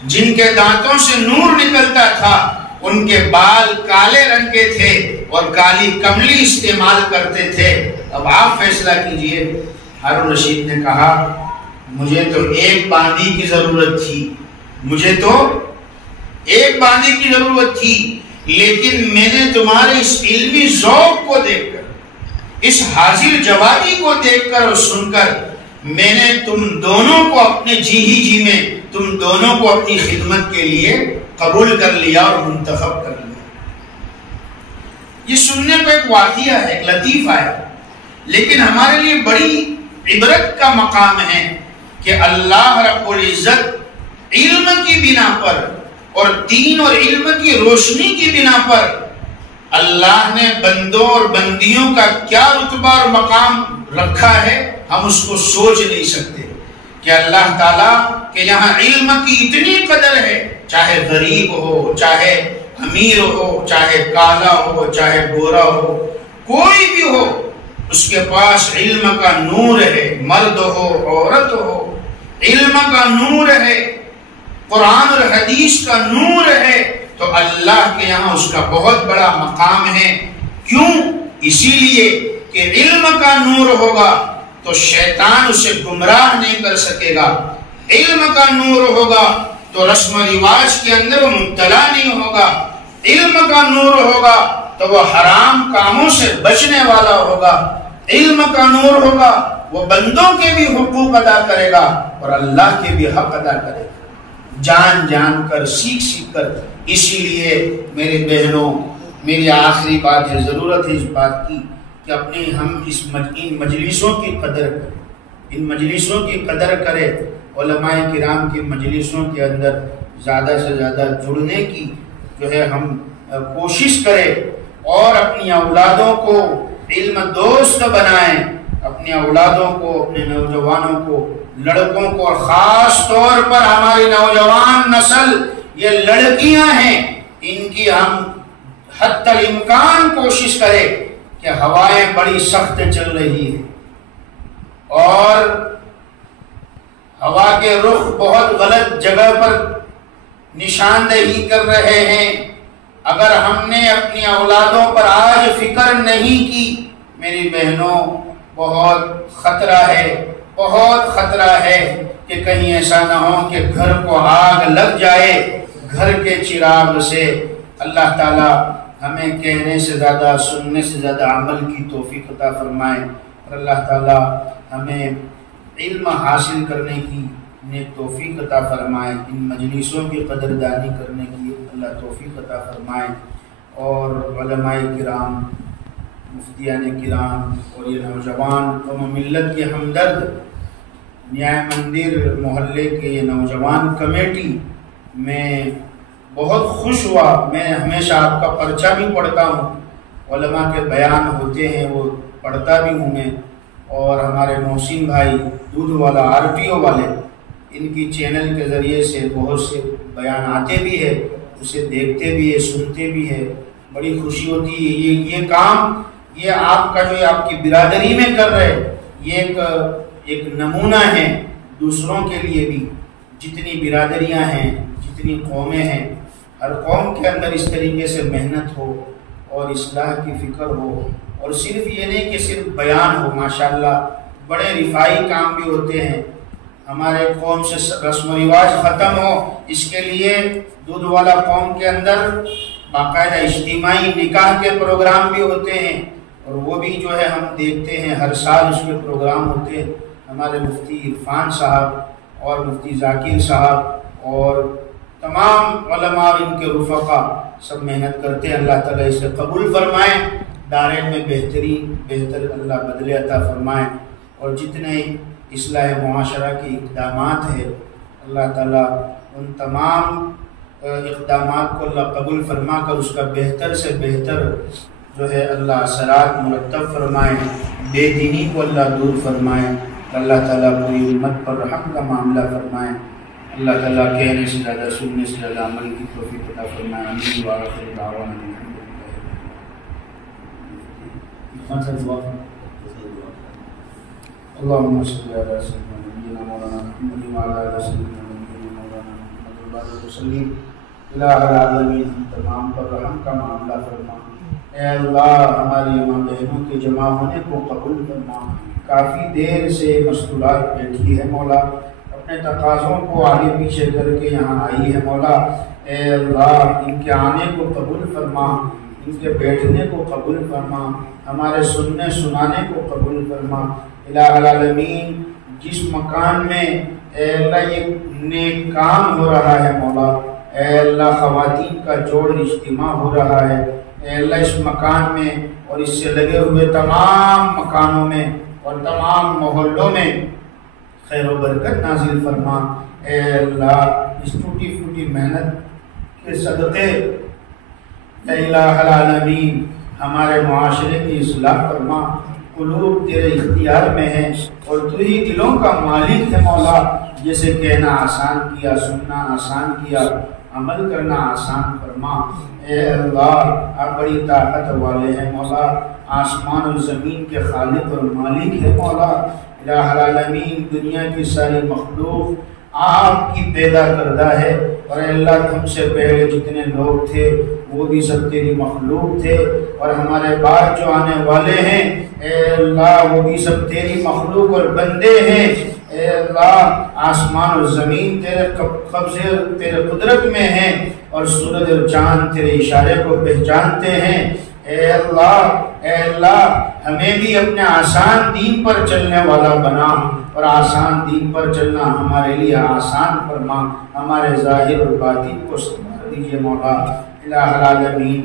جن کے دانتوں سے نور نکلتا تھا، ان کے بال کالے رنگ کے تھے اور کالی کملی استعمال کرتے تھے۔ اب آپ فیصلہ کیجئے۔ ہارون رشید نے کہا مجھے تو ایک باندی کی ضرورت تھی، مجھے تو ایک باندی کی ضرورت تھی، لیکن میں نے تمہارے اس علمی ذوق کو دیکھ کر، اس حاضر جوابی کو دیکھ کر اور سن کر، میں نے تم دونوں کو اپنے جی میں تم دونوں کو اپنی خدمت کے لیے قبول کر لیا اور منتخب کر لیا۔ یہ سننے کو ایک واقعہ ہے، ایک لطیفہ ہے، لیکن ہمارے لیے بڑی عبرت کا مقام ہے کہ اللہ رب العزت علم کی بنا پر اور دین اور علم کی روشنی کی بنا پر اللہ نے بندوں اور بندیوں کا کیا رتبہ اور مقام رکھا ہے، ہم اس کو سوچ نہیں سکتے کہ اللہ تعالیٰ کہ یہاں علم کی اتنی قدر ہے، چاہے غریب ہو، چاہے امیر ہو، چاہے کالا ہو، چاہے گورا ہو، کوئی بھی ہو، اس کے پاس علم کا نور ہے، مرد ہو عورت ہو، علم کا نور ہے، قرآن اور حدیث کا نور ہے، تو اللہ کے یہاں اس کا بہت بڑا مقام ہے۔ کیوں؟ اسی لیے کہ علم کا نور ہوگا تو شیطان اسے گمراہ نہیں کر سکے گا، علم کا نور ہوگا تو رسم و رواج کے اندر وہ مبتلا نہیں ہوگا، علم کا نور ہوگا تو وہ حرام کاموں سے بچنے والا ہوگا، علم کا نور ہوگا وہ بندوں کے بھی حقوق ادا کرے گا اور اللہ کے بھی حق ادا کرے گا، جان جان کر، سیکھ سیکھ کر۔ اسی لیے میرے بہنوں، میری آخری بات ہے، ضرورت ہے اس بات کی کہ اپنی ہم ان مجلسوں کی قدر کریں، ان مجلسوں کی قدر کریں، علماء کرام کی مجلسوں کے اندر زیادہ سے زیادہ جڑنے کی جو ہے ہم کوشش کریں، اور اپنی اولادوں کو علم دوست بنائیں، اپنی اولادوں کو، اپنے نوجوانوں کو، لڑکوں کو، اور خاص طور پر ہماری نوجوان نسل یہ لڑکیاں ہیں، ان کی ہم حتی الامکان کوشش کریں کہ ہوائیں بڑی سخت چل رہی ہے اور ہوا کے رخ بہت غلط جگہ پر نشاندہی کر رہے ہیں۔ اگر ہم نے اپنی اولادوں پر آج فکر نہیں کی، میری بہنوں، بہت خطرہ ہے، بہت خطرہ ہے کہ کہیں ایسا نہ ہو کہ گھر کو آگ لگ جائے گھر کے چراغ سے۔ اللہ تعالیٰ ہمیں کہنے سے زیادہ، سننے سے زیادہ عمل کی توفیق عطا فرمائے، اور اللہ تعالیٰ ہمیں علم حاصل کرنے کی نیک توفیق عطا فرمائے، ان مجلسوں کی قدردانی کرنے کی اللہ توفیق عطا فرمائے، اور علماء کرام، مفتیان کرام اور یہ نوجوان قوم و ملت کے ہمدرد، نیائے مندر محلے کے یہ نوجوان کمیٹی، میں بہت خوش ہوا۔ میں ہمیشہ آپ کا پرچہ بھی پڑھتا ہوں، علماء کے بیان ہوتے ہیں وہ پڑھتا بھی ہوں میں، اور ہمارے محسن بھائی دودھ والا RTO والے، ان کی چینل کے ذریعے سے بہت سے بیان آتے بھی ہے، اسے دیکھتے بھی ہے، سنتے بھی ہے، بڑی خوشی ہوتی ہے۔ یہ کام یہ آپ کا جو آپ کی برادری میں کر رہے، یہ ایک نمونہ ہے دوسروں کے لیے بھی، جتنی برادریاں ہیں، جتنی قومیں ہیں، ہر قوم کے اندر اس طریقے سے محنت ہو اور اصلاح کی فکر ہو، اور صرف یہ نہیں کہ صرف بیان ہو۔ ماشاءاللہ بڑے رفائی کام بھی ہوتے ہیں، ہمارے قوم سے رسم و رواج ختم ہو، اس کے لیے دودھ والا قوم کے اندر باقاعدہ اجتماعی نکاح کے پروگرام بھی ہوتے ہیں، اور وہ بھی جو ہے ہم دیکھتے ہیں ہر سال اس کے پروگرام ہوتے ہیں. ہمارے مفتی عرفان صاحب اور مفتی ذاکر صاحب اور تمام علماء اور ان کے رفقا سب محنت کرتے ہیں. اللہ تعالیٰ اسے قبول فرمائیں، دارین میں بہتر اللہ بدلے عطا فرمائیں. اور جتنے اصلاح معاشرہ کے اقدامات ہیں اللہ تعالیٰ ان تمام اقدامات کو اللہ قبول فرما کر اس کا بہتر سے بہتر جو ہے اللہ اثرات مرتب فرمائیں. بے دینی کو اللہ دور فرمائیں. اللہ تعالیٰ پوری امت پر رحم کا معاملہ فرمائیں. اللہ تعالیٰ کہنے سے زیادہ سننے سے زیادہ عمل کی توفیق عطا فرمائیں. آمین وآخر دعوانا اللهم صل على سيدنا نبينا مولانا محمد وعلى آل سيدنا نبينا مولانا محمد وبارك وسلم. الہ العالمین ہم تمام پر رحم کا معاملہ فرما. اے اللہ ہماری ماں بہنوں کے جمع ہونے کو قبول فرما. کافی دیر سے مستورات بیٹھی ہے مولا، اپنے تقاضوں کو آگے پیچھے کر کے یہاں آئی ہے مولا. اے اللہ ان کے آنے کو قبول فرما، ان کے بیٹھنے کو قبول فرما، ہمارے سننے سنانے کو قبول فرما. الہ العالمین جس مکان میں اے اللہ یہ نیک کام ہو رہا ہے مولا، اے اللہ خواتین کا جوڑ اجتماع ہو رہا ہے، اے اللہ اس مکان میں اور اس سے لگے ہوئے تمام مکانوں میں اور تمام محلوں میں خیر و برکت نازل فرما. اے اللہ اس ٹوٹی پھوٹی محنت کے صدقے اے الہ العالمین ہمارے معاشرے کی اصلاح فرما. قلوب تیرے اختیار میں ہیں اور تو ہی دلوں کا مالک ہے مولا. جیسے کہنا آسان کیا، سننا آسان کیا، عمل کرنا آسان فرما. اے اللہ آپ بڑی طاقت والے ہیں مولا، آسمان اور زمین کے خالق اور مالک ہے مولا. الہ العالمین دنیا کی ساری مخلوق آپ کی پیدا کردہ ہے، اور اللہ ہم سے پہلے جتنے لوگ تھے وہ بھی سب تیری مخلوق تھے، اور ہمارے بعد جو آنے والے ہیں اے اللہ وہ بھی سب تیری مخلوق اور بندے ہیں. اے اللہ آسمان اور زمین تیرے قبضے اور تیرے قدرت میں ہیں، اور سورج اور چاند تیرے اشارے کو پہچانتے ہیں. اے اللہ ہمیں بھی اپنے آسان دین پر چلنے والا بنا، اور آسان دین پر چلنا ہمارے لیے آسان فرما. ہمارے ظاہر اور باطن کو سنوار دیجیے مولا. الہ العالمین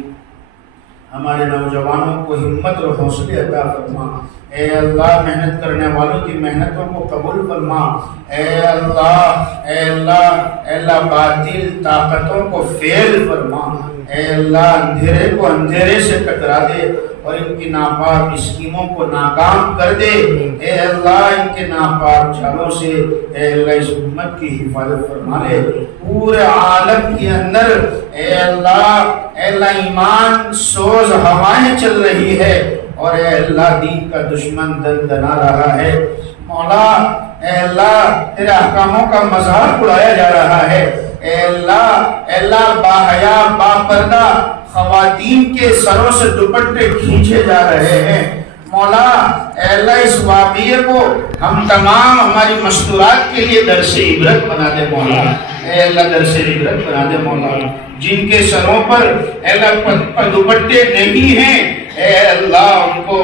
ہمارے نوجوانوں کو ہمت اور حوصلے عطا فرما. اے اللہ محنت کرنے والوں کی محنتوں کو قبول فرما. اے اللہ باطل طاقتوں کو فیل فرما. اے اللہ اندھیرے کو اندھیرے سے ٹکرا دے اور ان کی ناپاک اسکیموں کو ناکام کر دے. اے اللہ ان کے ناپاک چالوں سے اے اللہ اس امت کی حفاظت فرما لے. پورے عالم کے اندر اے اللہ ایمان سوز ہوائیں چل رہی ہے، اور اے اللہ دین کا دشمن دندنا رہا ہے مولا. اے اللہ تیرے احکاموں کا مذاق اڑایا جا رہا ہے. اے اللہ باحیا باپردہ خواتین کے سروں سے دوپٹے کھینچے جا رہے ہیں مولا. اے اللہ اس واقعے کو ہم تمام ہماری مستورات کے لیے درس عبرت بنا دے مولا. اے اللہ درس عبرت بنا دے مولا. جن کے سروں پر اے اللہ دوپٹے نہیں ہیں اے اللہ ان کو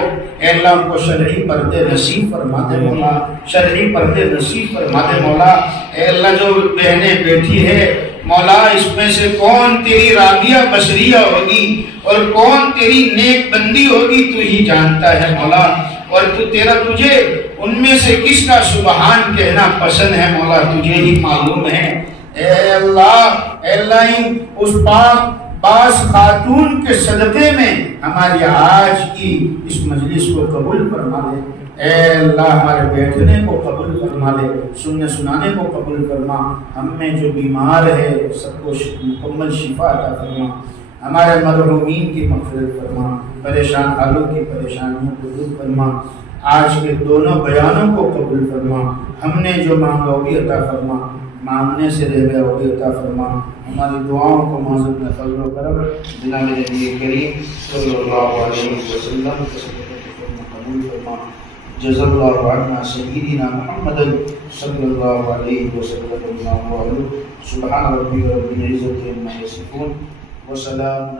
شرعی پردے نصیب فرما دے مولا. شرعی پردے نصیب فرما دے مولا. اے اللہ جو بہنیں بیٹھی ہے مولا اس میں سے کون تیری رابیہ بشریہ ہوگی اور کون تیری نیک بندی ہوگی تو ہی جانتا ہے مولا. اور تجھے ان میں سے کس کا سبحان کہنا پسند ہے مولا تجھے ہی معلوم ہے. اے اللہ اس پاک باز خاتون کے صدقے میں ہماری آج کی اس مجلس کو قبول فرما لے. اے اللہ ہمارے بیٹھنے کو قبول فرما لے، سننے سنانے کو قبول فرما. ہم میں جو بیمار ہے سب کو مکمل شفا عطا فرما. ہمارے مرحومین کی مغفرت فرما. پریشان حالوں کی پریشانیوں کو دور فرما. آج کے دونوں بیانوں کو قبول فرما. ہم نے جو مانگا وہ بھی عطا فرما، مانگنے سے رہ گیا وہ بھی عطا فرما. ہماری دعاؤں کو معذرت میں فضل و کرم جناب نبی کریم صلی اللہ علیہ وسلم قبول فرما. جزا اللہ عنا سیدنا محمد صلی اللہ علیہ وسلم. سبحان ربی رب العزت عما یصفون وسلام